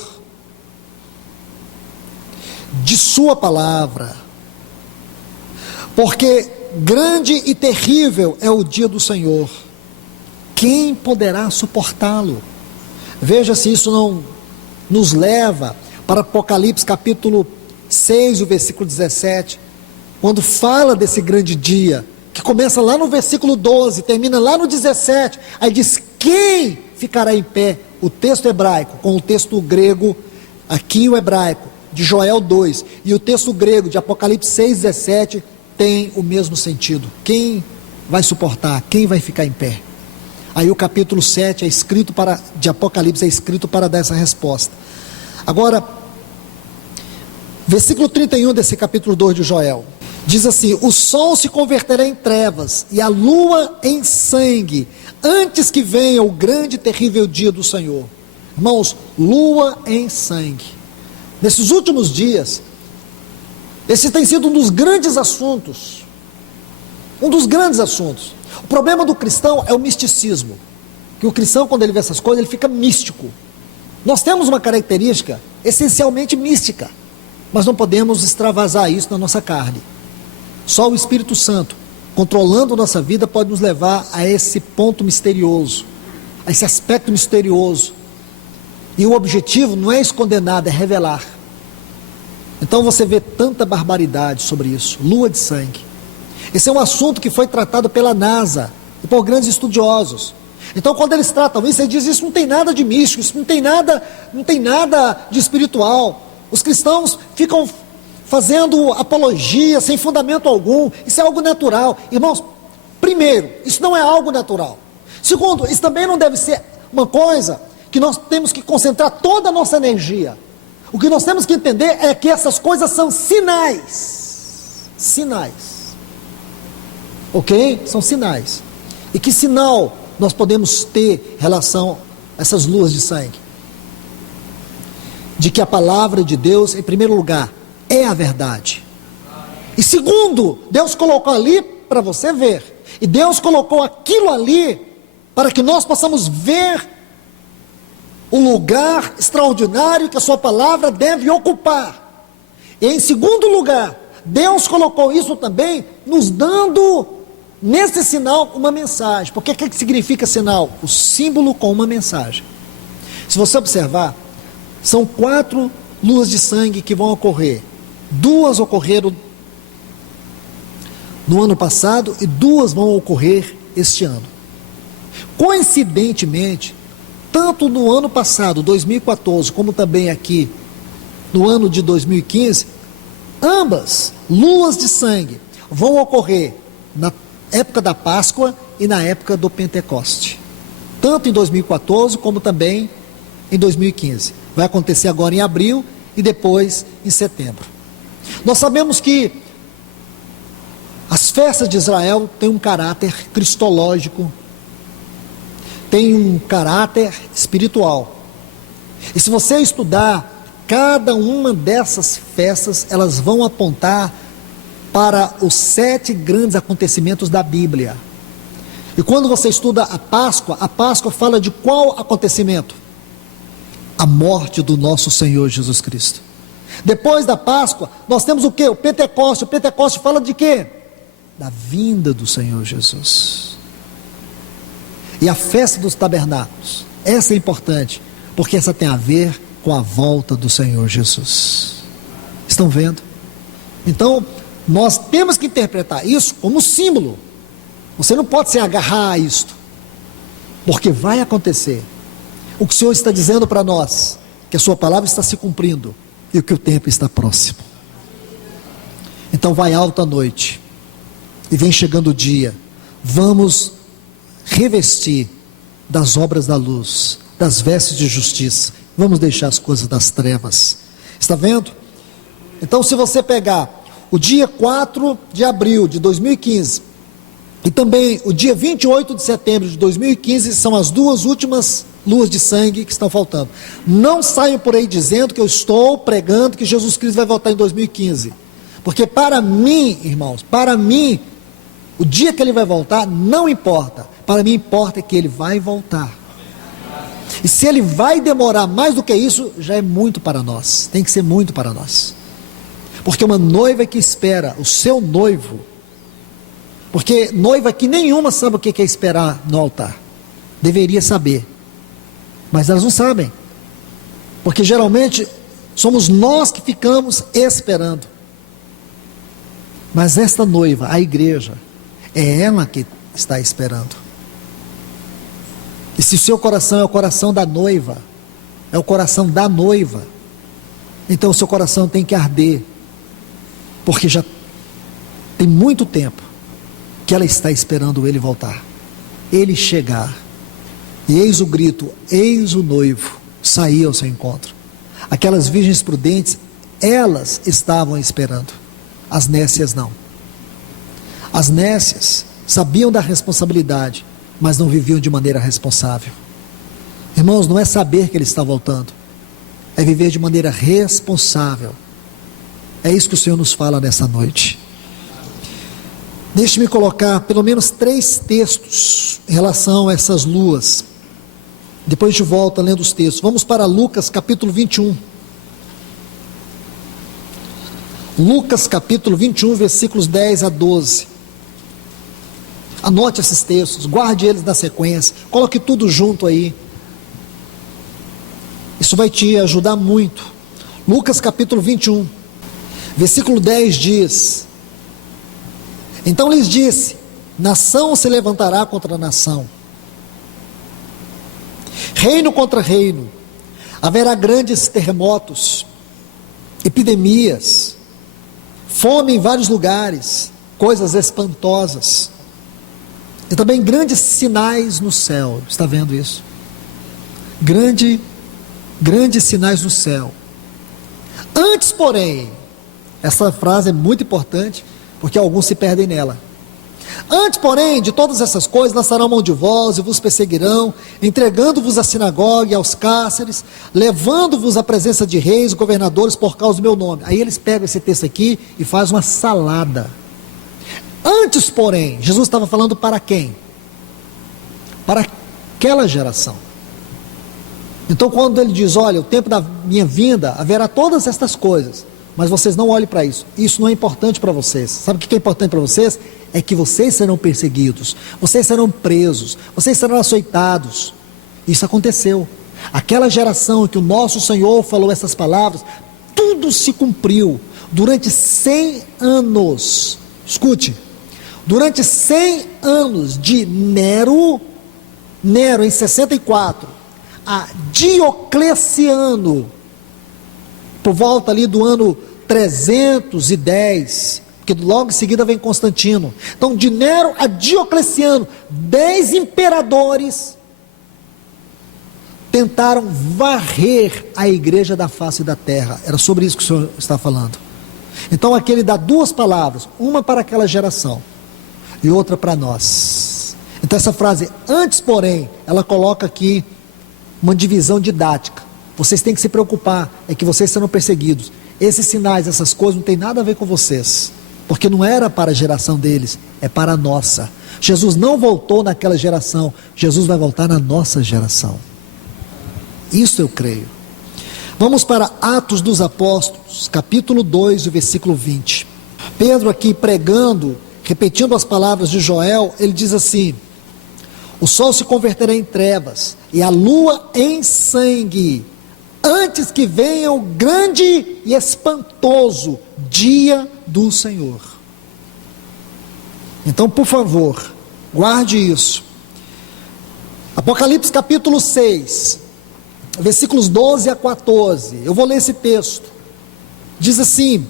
de sua palavra, porque grande e terrível é o dia do Senhor. Quem poderá suportá-lo? Veja se isso não nos leva para Apocalipse capítulo 6, o versículo 17, quando fala desse grande dia, que começa lá no versículo 12, termina lá no 17, aí diz, quem ficará em pé? O texto hebraico com o texto grego, aqui o hebraico, de Joel 2, e o texto grego de Apocalipse 6, 17, tem o mesmo sentido. Quem vai suportar? Quem vai ficar em pé? Aí o capítulo 7 de Apocalipse é escrito para dar essa resposta. Agora, versículo 31 desse capítulo 2 de Joel, diz assim, o sol se converterá em trevas, e a lua em sangue, antes que venha o grande e terrível dia do Senhor. Irmãos, lua em sangue. Nesses últimos dias, esse tem sido um dos grandes assuntos, O problema do cristão é o misticismo, que o cristão, quando ele vê essas coisas, ele fica místico. Nós temos uma característica essencialmente mística, mas não podemos extravasar isso na nossa carne. Só o Espírito Santo, controlando nossa vida, pode nos levar a esse ponto misterioso, a esse aspecto misterioso. E o objetivo não é esconder nada, é revelar. Então você vê tanta barbaridade sobre isso, lua de sangue. Esse é um assunto que foi tratado pela NASA e por grandes estudiosos. Então, quando eles tratam isso, eles dizem, isso não tem nada de místico, isso não tem nada de espiritual. Os cristãos ficam fazendo apologia sem fundamento algum, isso é algo natural. Irmãos, primeiro, isso não é algo natural. Segundo, isso também não deve ser uma coisa que nós temos que concentrar toda a nossa energia. O que nós temos que entender é que essas coisas são sinais. Sinais. Ok? São sinais. E que sinal nós podemos ter em relação a essas luas de sangue? De que a palavra de Deus, em primeiro lugar, é a verdade. E segundo, Deus colocou ali para você ver. E Deus colocou aquilo ali para que nós possamos ver o lugar extraordinário que a sua palavra deve ocupar. E em segundo lugar, Deus colocou isso também nos dando, nesse sinal, uma mensagem. Porque o que significa sinal? O símbolo com uma mensagem. Se você observar, são 4 luas de sangue que vão ocorrer. 2 ocorreram no ano passado e 2 vão ocorrer este ano. Coincidentemente, tanto no ano passado, 2014, como também aqui no ano de 2015, ambas luas de sangue vão ocorrer na época da Páscoa e na época do Pentecoste. Tanto em 2014 como também em 2015. Vai acontecer agora em abril e depois em setembro. Nós sabemos que as festas de Israel têm um caráter cristológico, têm um caráter espiritual. E se você estudar cada uma dessas festas, elas vão apontar para os 7 grandes acontecimentos da Bíblia. E quando você estuda a Páscoa fala de qual acontecimento? A morte do nosso Senhor Jesus Cristo. Depois da Páscoa, nós temos o quê? O Pentecoste. O Pentecoste fala de quê? Da vinda do Senhor Jesus. E a festa dos tabernáculos, essa é importante, porque essa tem a ver com a volta do Senhor Jesus. Estão vendo? Então, nós temos que interpretar isso como símbolo. Você não pode se agarrar a isto, porque vai acontecer. O que o Senhor está dizendo para nós, que a sua palavra está se cumprindo, e que o tempo está próximo. Então vai alta a noite, e vem chegando o dia. Vamos revestir das obras da luz, das vestes de justiça. Vamos deixar as coisas das trevas. Está vendo? Então, se você pegar o dia 4 de abril de 2015 e também o dia 28 de setembro de 2015, são as 2 últimas luas de sangue que estão faltando. Não saiam por aí dizendo que eu estou pregando que Jesus Cristo vai voltar em 2015. Porque para mim, irmãos, para mim, o dia que ele vai voltar não importa. Para mim importa que ele vai voltar. E se ele vai demorar mais do que isso, já é muito para nós. Tem que ser muito para nós. Porque uma noiva que espera o seu noivo, porque noiva que nenhuma sabe o que é esperar no altar. Deveria saber. Mas elas não sabem. Porque geralmente somos nós que ficamos esperando. Mas esta noiva, a igreja, é ela que está esperando. E se o seu coração é o coração da noiva, é o coração da noiva, então o seu coração tem que arder. Porque já tem muito tempo que ela está esperando ele voltar, ele chegar. E eis o grito, eis o noivo, sair ao seu encontro. Aquelas virgens prudentes, elas estavam esperando, as nécias não. As nécias sabiam da responsabilidade, mas não viviam de maneira responsável. Irmãos, não é saber que ele está voltando, é viver de maneira responsável. É isso que o Senhor nos fala nessa noite. Deixe-me colocar pelo menos 3 textos em relação a essas luas. Depois a gente volta lendo os textos. Vamos para Lucas capítulo 21. Lucas capítulo 21, versículos 10 a 12. Anote esses textos, guarde eles na sequência, coloque tudo junto aí. Isso vai te ajudar muito. Lucas capítulo 21, versículo 10 diz: então lhes disse, nação se levantará contra nação, reino contra reino, haverá grandes terremotos, epidemias, fome em vários lugares, coisas espantosas, e também grandes sinais no céu. Está vendo isso? Grandes sinais no céu. Antes, porém, essa frase é muito importante, porque alguns se perdem nela. Antes, porém, de todas essas coisas, lançarão mão de vós e vos perseguirão, entregando-vos à sinagoga e aos cárceres, levando-vos à presença de reis e governadores por causa do meu nome. Aí eles pegam esse texto aqui e fazem uma salada. Antes, porém, Jesus estava falando para quem? Para aquela geração. Então, quando ele diz, olha, o tempo da minha vinda, haverá todas estas coisas, mas vocês não olhem para isso. Isso não é importante para vocês. Sabe o que é importante para vocês? É que vocês serão perseguidos, vocês serão presos, vocês serão açoitados. Isso aconteceu. Aquela geração que o nosso Senhor falou essas palavras, tudo se cumpriu durante 100 anos. Escute, durante 100 anos de Nero, Nero em 64, a Diocleciano, por volta ali do ano 310, porque logo em seguida vem Constantino. Então, de Nero a Diocleciano, 10 imperadores tentaram varrer a igreja da face da terra. Era sobre isso que o senhor está falando. Então aqui ele dá duas palavras, uma para aquela geração e outra para nós. Então essa frase, antes porém, ela coloca aqui uma divisão didática. Vocês têm que se preocupar, é que vocês serão perseguidos. Esses sinais, essas coisas não tem nada a ver com vocês, porque não era para a geração deles, é para a nossa. Jesus não voltou naquela geração, Jesus vai voltar na nossa geração. Isso eu creio. Vamos para Atos dos Apóstolos, capítulo 2, o versículo 20. Pedro aqui pregando, repetindo as palavras de Joel, ele diz assim: o sol se converterá em trevas e a lua em sangue, antes que venha o grande e espantoso dia do Senhor. Então, por favor, guarde isso. Apocalipse capítulo 6, versículos 12 a 14, eu vou ler esse texto. Diz assim: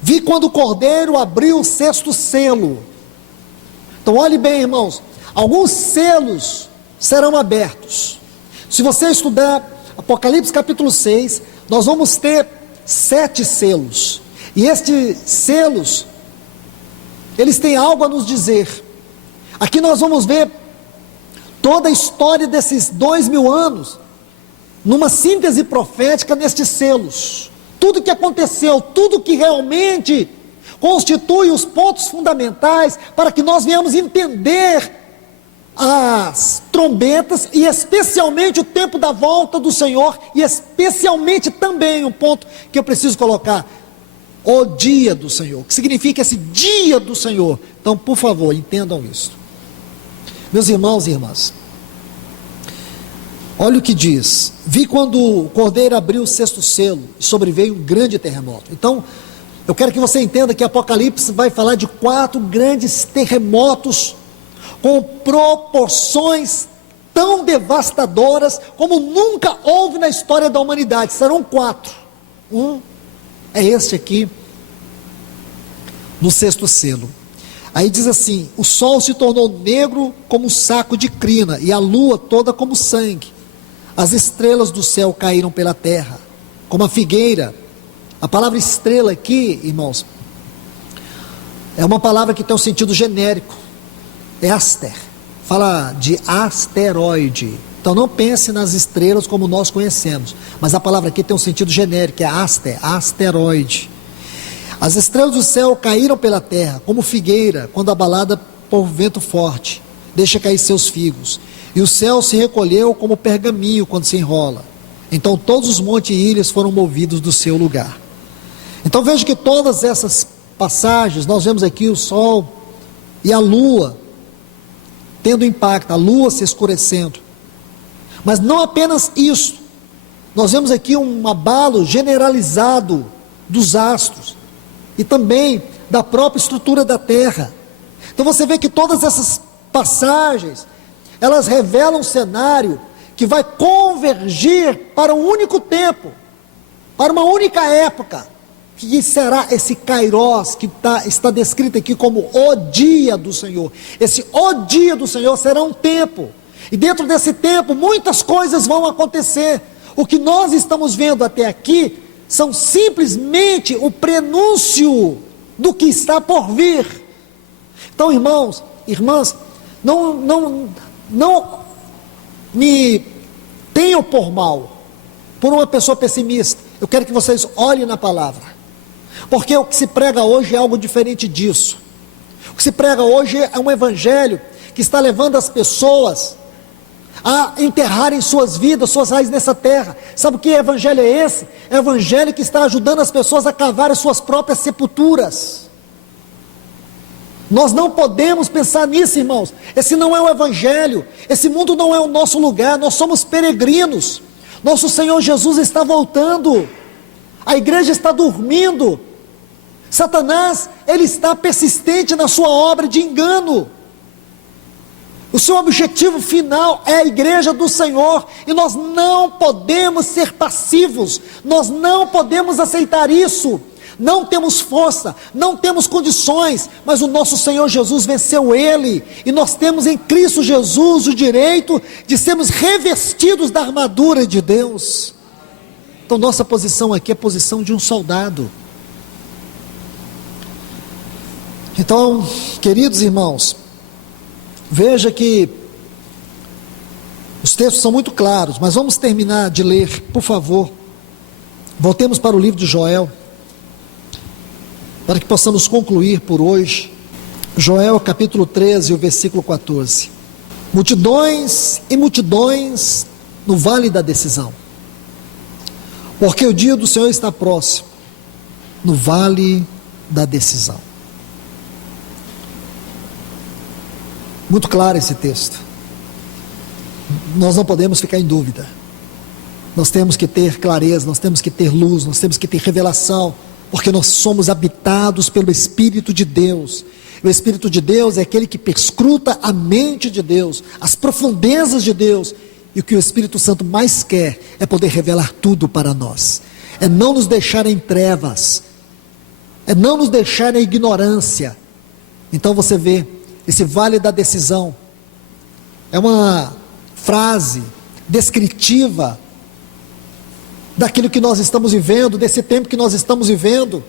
vi quando o Cordeiro abriu o sexto selo. Então olhe bem, irmãos, alguns selos serão abertos. Se você estudar Apocalipse capítulo 6, nós vamos ter 7 selos, e estes selos, eles têm algo a nos dizer. Aqui nós vamos ver toda a história desses 2000 anos, numa síntese profética nestes selos, tudo que aconteceu, tudo que realmente constitui os pontos fundamentais para que nós venhamos entender as trombetas e especialmente o tempo da volta do Senhor, e especialmente também um ponto que eu preciso colocar, o dia do Senhor. O que significa esse dia do Senhor? Então, por favor, entendam isso. Meus irmãos e irmãs, olha o que diz: vi quando o Cordeiro abriu o sexto selo e sobreveio um grande terremoto. Então, eu quero que você entenda que Apocalipse vai falar de 4 grandes terremotos com proporções tão devastadoras como nunca houve na história da humanidade. Serão 4. Um é este aqui, no sexto selo. Aí diz assim: o sol se tornou negro como um saco de crina, e a lua toda como sangue. As estrelas do céu caíram pela terra, como a figueira. A palavra estrela aqui, irmãos, é uma palavra que tem um sentido genérico. É aster, fala de asteroide. Então não pense nas estrelas como nós conhecemos, mas a palavra aqui tem um sentido genérico, é aster, asteroide. As estrelas do céu caíram pela terra, como figueira, quando abalada por vento forte, deixa cair seus figos. E o céu se recolheu como pergaminho quando se enrola. Então todos os montes e ilhas foram movidos do seu lugar. Então veja que todas essas passagens, nós vemos aqui o sol e a lua tendo impacto, a lua se escurecendo. Mas não apenas isso, nós vemos aqui um abalo generalizado dos astros e também da própria estrutura da terra. Então você vê que todas essas passagens, elas revelam um cenário que vai convergir para um único tempo, para uma única época, que será esse Kairos, que está descrito aqui como o dia do Senhor. Esse o dia do Senhor será um tempo, e dentro desse tempo muitas coisas vão acontecer. O que nós estamos vendo até aqui são simplesmente o prenúncio do que está por vir. Então, irmãos, irmãs, não me tenham por mal, por uma pessoa pessimista. Eu quero que vocês olhem na palavra, porque o que se prega hoje é algo diferente disso. O que se prega hoje é um evangelho que está levando as pessoas a enterrarem suas vidas, suas raízes nessa terra. Sabe o que evangelho é esse? É o evangelho que está ajudando as pessoas a cavar as suas próprias sepulturas. Nós não podemos pensar nisso, irmãos. Esse não é o evangelho. Esse mundo não é o nosso lugar. Nós somos peregrinos. Nosso Senhor Jesus está voltando. A igreja está dormindo. Satanás, ele está persistente na sua obra de engano. O seu objetivo final é a igreja do Senhor, e nós não podemos ser passivos, nós não podemos aceitar isso. Não temos força, não temos condições, mas o nosso Senhor Jesus venceu ele, e nós temos em Cristo Jesus o direito de sermos revestidos da armadura de Deus. Então nossa posição aqui é a posição de um soldado. Então, queridos irmãos, veja que os textos são muito claros, mas vamos terminar de ler, por favor. Voltemos para o livro de Joel, para que possamos concluir por hoje. Joel capítulo 13, o versículo 14. Multidões e multidões no vale da decisão, porque o dia do Senhor está próximo, no vale da decisão. Muito claro esse texto. Nós não podemos ficar em dúvida. Nós temos que ter clareza, nós temos que ter luz, nós temos que ter revelação, porque nós somos habitados pelo Espírito de Deus. O Espírito de Deus é aquele que perscruta a mente de Deus, as profundezas de Deus, e o que o Espírito Santo mais quer é poder revelar tudo para nós, é não nos deixar em trevas, é não nos deixar em ignorância. Então você vê, esse vale da decisão é uma frase descritiva daquilo que nós estamos vivendo, desse tempo que nós estamos vivendo.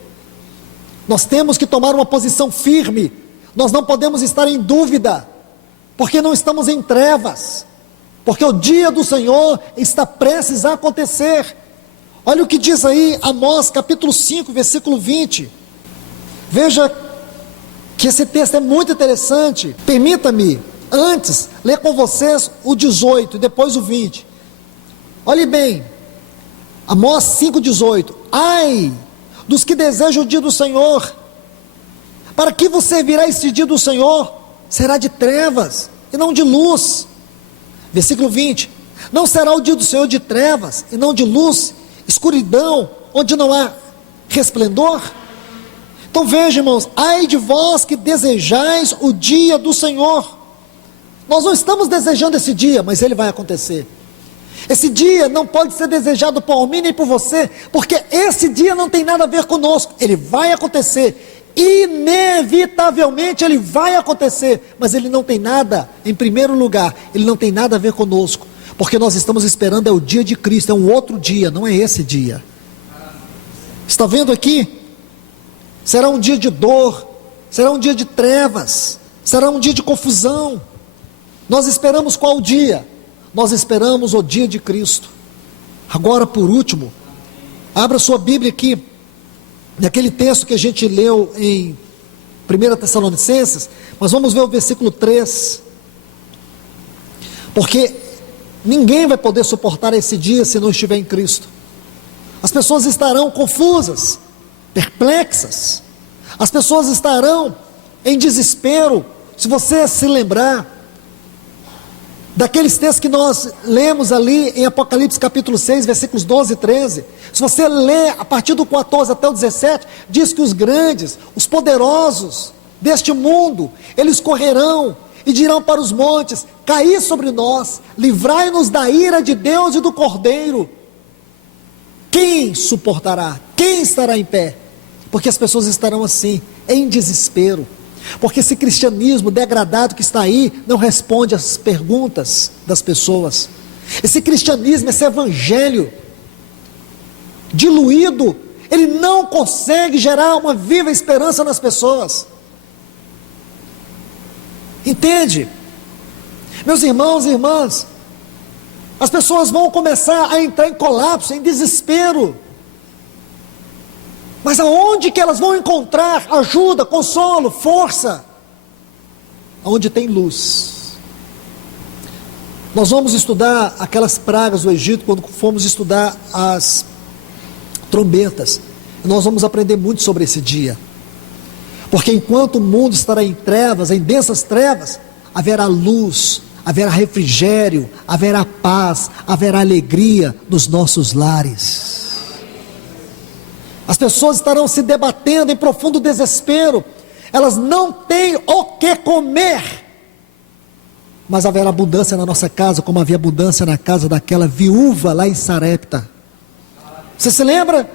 Nós temos que tomar uma posição firme, nós não podemos estar em dúvida, porque não estamos em trevas, porque o dia do Senhor está prestes a acontecer. Olha o que diz aí Amós capítulo 5, versículo 20, veja que esse texto é muito interessante. Permita-me antes ler com vocês o 18 e depois o 20, olhe bem, Amós 5,18, ai dos que desejam o dia do Senhor, para que vos servirá esse dia do Senhor? Será de trevas e não de luz. Versículo 20, não será o dia do Senhor de trevas e não de luz, escuridão, onde não há resplendor? Então veja, irmãos, ai de vós que desejais o dia do Senhor. Nós não estamos desejando esse dia, mas ele vai acontecer. Esse dia não pode ser desejado por mim nem por você, porque esse dia não tem nada a ver conosco. Ele vai acontecer, inevitavelmente ele vai acontecer, mas ele não tem nada, em primeiro lugar, ele não tem nada a ver conosco, porque nós estamos esperando é o dia de Cristo, é um outro dia, não é esse dia. Está vendo aqui? Será um dia de dor, será um dia de trevas, será um dia de confusão. Nós esperamos qual dia? Nós esperamos o dia de Cristo. Agora, por último, abra sua Bíblia aqui, naquele texto que a gente leu em 1 Tessalonicenses, mas vamos ver o versículo 3, porque ninguém vai poder suportar esse dia se não estiver em Cristo. As pessoas estarão confusas, perplexas, as pessoas estarão em desespero. Se você se lembrar daqueles textos que nós lemos ali em Apocalipse capítulo 6, versículos 12 e 13, se você ler a partir do 14 até o 17, diz que os grandes, os poderosos deste mundo, eles correrão e dirão para os montes, caí sobre nós, livrai-nos da ira de Deus e do Cordeiro. Quem suportará? Quem estará em pé? Porque as pessoas estarão assim, em desespero, porque esse cristianismo degradado que está aí, não responde às perguntas das pessoas. Esse cristianismo, esse evangelho diluído, ele não consegue gerar uma viva esperança nas pessoas. Entende? Meus irmãos e irmãs, as pessoas vão começar a entrar em colapso, em desespero. Mas aonde que elas vão encontrar ajuda, consolo, força? Onde tem luz. Nós vamos estudar aquelas pragas do Egito, quando formos estudar as trombetas. Nós vamos aprender muito sobre esse dia. Porque enquanto o mundo estará em trevas, em densas trevas, haverá luz, haverá refrigério, haverá paz, haverá alegria nos nossos lares. As pessoas estarão se debatendo em profundo desespero, elas não têm o que comer, mas haverá abundância na nossa casa, como havia abundância na casa daquela viúva lá em Sarepta. Você se lembra?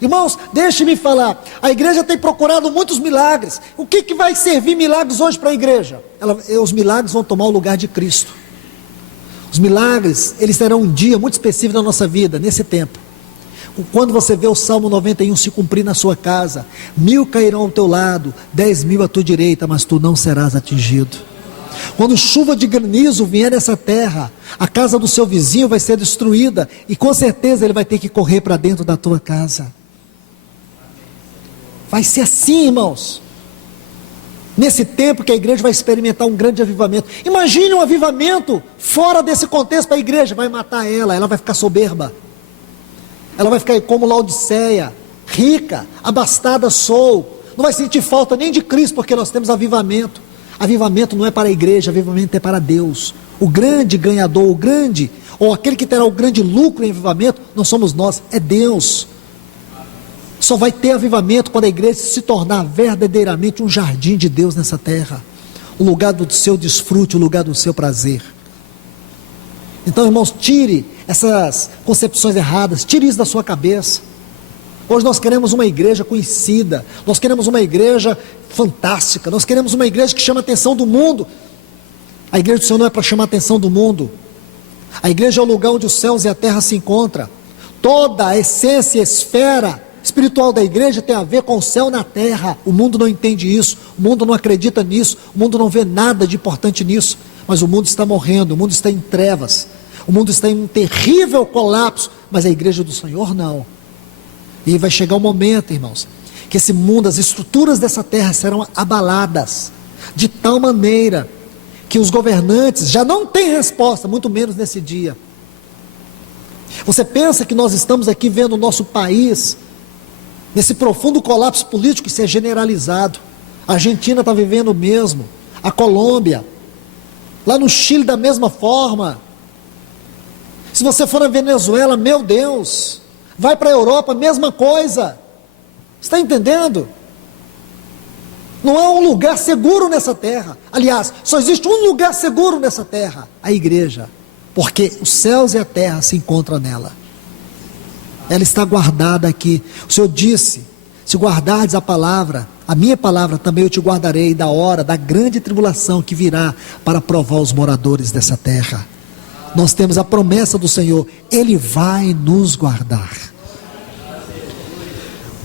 Irmãos, deixe-me falar, a igreja tem procurado muitos milagres. O que vai servir milagres hoje para a igreja? Os milagres vão tomar o lugar de Cristo. Os milagres, eles serão um dia muito específico na nossa vida, nesse tempo. Quando você vê o Salmo 91 se cumprir na sua casa, 1000 cairão ao teu lado, 10.000 à tua direita, mas tu não serás atingido. Quando chuva de granizo vier nessa terra, a casa do seu vizinho vai ser destruída, e com certeza ele vai ter que correr para dentro da tua casa. Vai ser assim, irmãos. Nesse tempo que a igreja vai experimentar um grande avivamento. Imagine um avivamento fora desse contexto para a igreja. Vai matar ela vai ficar soberba. Ela vai ficar como Laodiceia, rica, abastada sou. Não vai sentir falta nem de Cristo, porque nós temos avivamento. Avivamento não é para a igreja, avivamento é para Deus. O grande ganhador, ou aquele que terá o grande lucro em avivamento, não somos nós, é Deus. Só vai ter avivamento quando a igreja se tornar verdadeiramente um jardim de Deus nessa terra, o lugar do seu desfrute, o lugar do seu prazer. Então, irmãos, tire essas concepções erradas, tire isso da sua cabeça. Hoje nós queremos uma igreja conhecida, nós queremos uma igreja fantástica, nós queremos uma igreja que chama a atenção do mundo. A igreja do Senhor não é para chamar a atenção do mundo. A igreja é o lugar onde os céus e a terra se encontram. Toda a essência, esfera espiritual da igreja tem a ver com o céu na terra. O mundo não entende isso, o mundo não acredita nisso, o mundo não vê nada de importante nisso, mas o mundo está morrendo, o mundo está em trevas, o mundo está em um terrível colapso, mas a igreja do Senhor não. E vai chegar um momento, irmãos, que esse mundo, as estruturas dessa terra serão abaladas, de tal maneira que os governantes já não têm resposta, muito menos nesse dia. Você pensa que nós estamos aqui vendo o nosso país nesse profundo colapso político, isso é generalizado. A Argentina está vivendo o mesmo, a Colômbia, lá no Chile da mesma forma. Se você for na Venezuela, meu Deus, vai para a Europa, mesma coisa. Está entendendo? Não há um lugar seguro nessa terra. Aliás, só existe um lugar seguro nessa terra, a igreja, porque os céus e a terra se encontram nela. Ela está guardada aqui. O Senhor disse: se guardardes a palavra, a minha palavra também eu te guardarei da hora da grande tribulação que virá para provar os moradores dessa terra. Nós temos a promessa do Senhor, Ele vai nos guardar.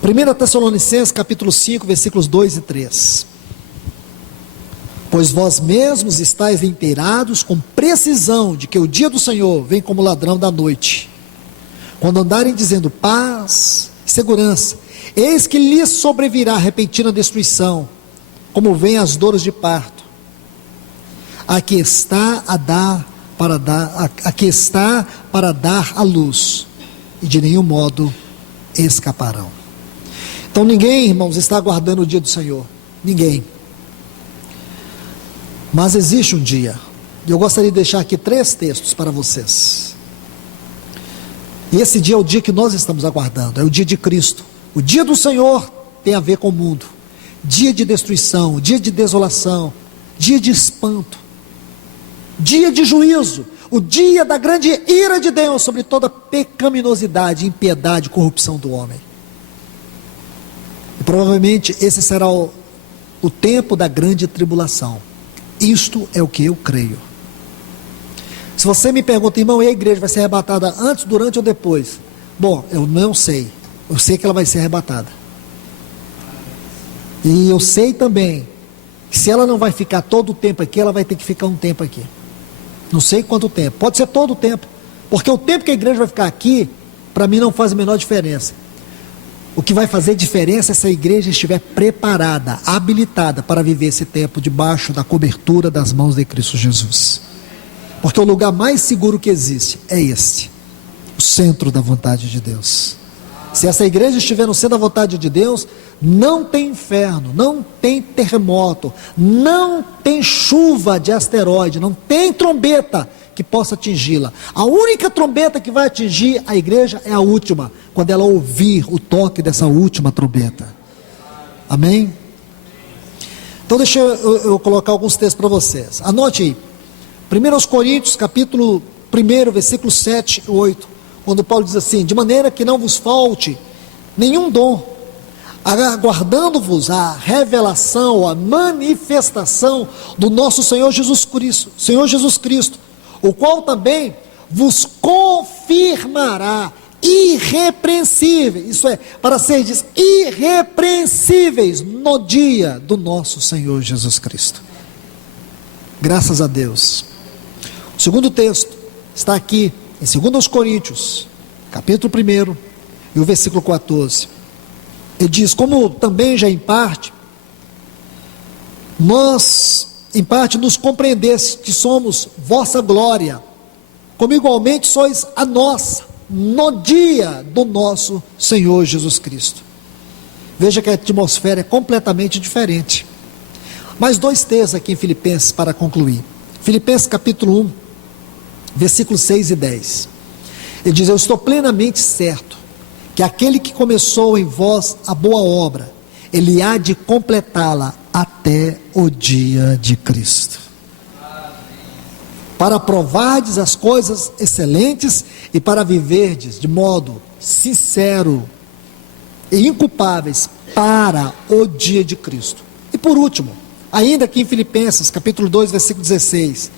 1 Tessalonicenses capítulo 5, versículos 2 e 3. Pois vós mesmos estáis inteirados com precisão de que o dia do Senhor vem como ladrão da noite. Quando andarem dizendo paz e segurança, eis que lhes sobrevirá repentina destruição, como vêm as dores de parto. Aqui está para dar a luz, e de nenhum modo escaparão. Então ninguém, irmãos, está aguardando o dia do Senhor. Ninguém. Mas existe um dia. E eu gostaria de deixar aqui 3 textos para vocês. E esse dia é o dia que nós estamos aguardando. É o dia de Cristo. O dia do Senhor tem a ver com o mundo. Dia de destruição, dia de desolação, dia de espanto, dia de juízo, o dia da grande ira de Deus sobre toda pecaminosidade, impiedade, corrupção do homem. E provavelmente esse será o tempo da grande tribulação. Isto é o que eu creio. Se você me pergunta, irmão, e a igreja vai ser arrebatada antes, durante ou depois? Bom, eu não sei. Eu sei que ela vai ser arrebatada. E eu sei também que se ela não vai ficar todo o tempo aqui, ela vai ter que ficar um tempo aqui. Não sei quanto tempo. Pode ser todo o tempo. Porque o tempo que a igreja vai ficar aqui, para mim não faz a menor diferença. O que vai fazer diferença é se a igreja estiver preparada, habilitada para viver esse tempo debaixo da cobertura das mãos de Cristo Jesus. Porque o lugar mais seguro que existe é este, o centro da vontade de Deus. Se essa igreja estiver no centro da vontade de Deus, não tem inferno, não tem terremoto, não tem chuva de asteroide, não tem trombeta que possa atingi-la. A única trombeta que vai atingir a igreja é a última, quando ela ouvir o toque dessa última trombeta. Amém? Então deixa eu colocar alguns textos para vocês. Anote aí. 1 Coríntios, capítulo 1, versículos 7 e 8, quando Paulo diz assim: de maneira que não vos falte nenhum dom, aguardando-vos a revelação, a manifestação do nosso Senhor Jesus Cristo, o qual também vos confirmará irrepreensíveis, isso é, para seres irrepreensíveis no dia do nosso Senhor Jesus Cristo. Graças a Deus. O segundo texto está aqui em 2 Coríntios, capítulo 1, e o versículo 14. Ele diz: como também já em parte nos compreendeste que somos vossa glória, como igualmente sois a nossa, no dia do nosso Senhor Jesus Cristo. Veja que a atmosfera é completamente diferente. Mais 2 textos aqui em Filipenses para concluir. Filipenses capítulo 1, versículos 6 e 10. Ele diz: eu estou plenamente certo que aquele que começou em vós a boa obra, ele há de completá-la até o dia de Cristo. Para provardes as coisas excelentes e para viverdes de modo sincero e inculpáveis para o dia de Cristo. E por último, ainda aqui em Filipenses capítulo 2, versículo 16,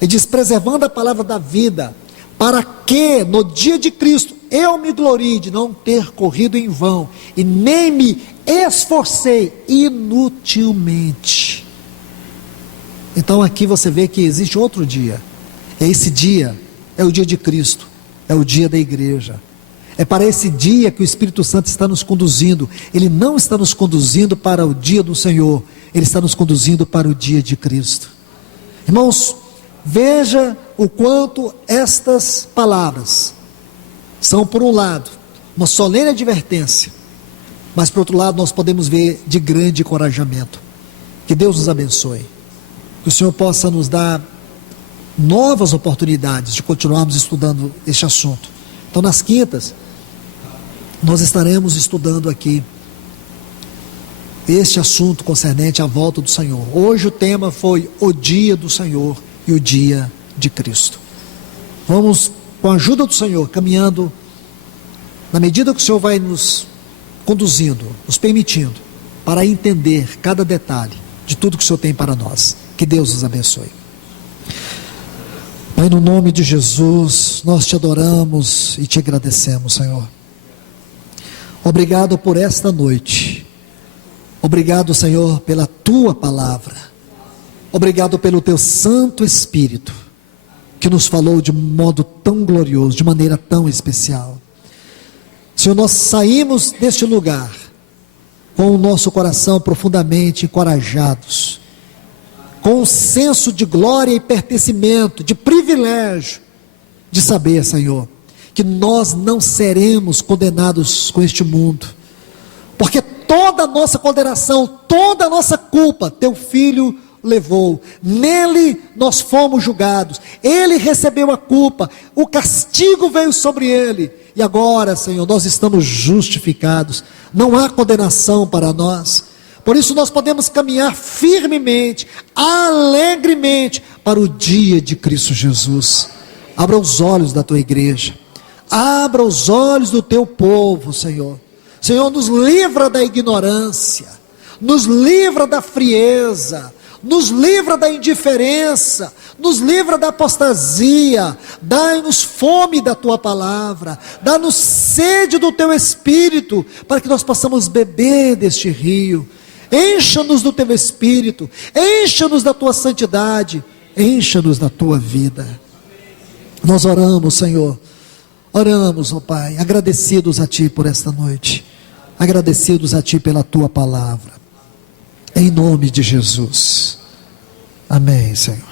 ele diz: preservando a palavra da vida, para que no dia de Cristo eu me glorie de não ter corrido em vão e nem me esforcei inutilmente. Então aqui você vê que existe outro dia. Esse dia é o dia de Cristo, é o dia da igreja. É para esse dia que o Espírito Santo está nos conduzindo. Ele não está nos conduzindo para o dia do Senhor, ele está nos conduzindo para o dia de Cristo. Irmãos, veja o quanto estas palavras são, por um lado, uma solene advertência, mas por outro lado nós podemos ver de grande encorajamento. Que Deus nos abençoe, que o Senhor possa nos dar novas oportunidades de continuarmos estudando este assunto. Então nas quintas nós estaremos estudando aqui este assunto concernente à volta do Senhor. Hoje o tema foi o dia do Senhor e o dia de Cristo. Vamos, com a ajuda do Senhor, caminhando na medida que o Senhor vai nos conduzindo, nos permitindo, para entender cada detalhe de tudo que o Senhor tem para nós. Que Deus nos abençoe. Pai, no nome de Jesus, nós te adoramos e te agradecemos, Senhor. Obrigado por esta noite. Obrigado, Senhor, pela tua palavra. Obrigado pelo teu Santo Espírito, que nos falou de modo tão glorioso, de maneira tão especial. Senhor, nós saímos deste lugar com o nosso coração profundamente encorajados, com um senso de glória e pertencimento, de privilégio, de saber, Senhor, que nós não seremos condenados com este mundo, porque toda a nossa condenação, toda a nossa culpa, teu Filho levou, nele nós fomos julgados, ele recebeu a culpa, o castigo veio sobre ele, e agora, Senhor, nós estamos justificados, não há condenação para nós. Por isso nós podemos caminhar firmemente, alegremente, para o dia de Cristo Jesus. Abra os olhos da tua igreja, abra os olhos do teu povo, Senhor. Senhor, nos livra da ignorância, nos livra da frieza, nos livra da indiferença, nos livra da apostasia, dai-nos fome da tua palavra, dá-nos sede do teu Espírito, para que nós possamos beber deste rio. Encha-nos do teu Espírito, encha-nos da tua santidade, encha-nos da tua vida. Nós oramos, Senhor, oramos, ó Pai, agradecidos a Ti por esta noite, agradecidos a Ti pela Tua palavra, em nome de Jesus, amém, Senhor.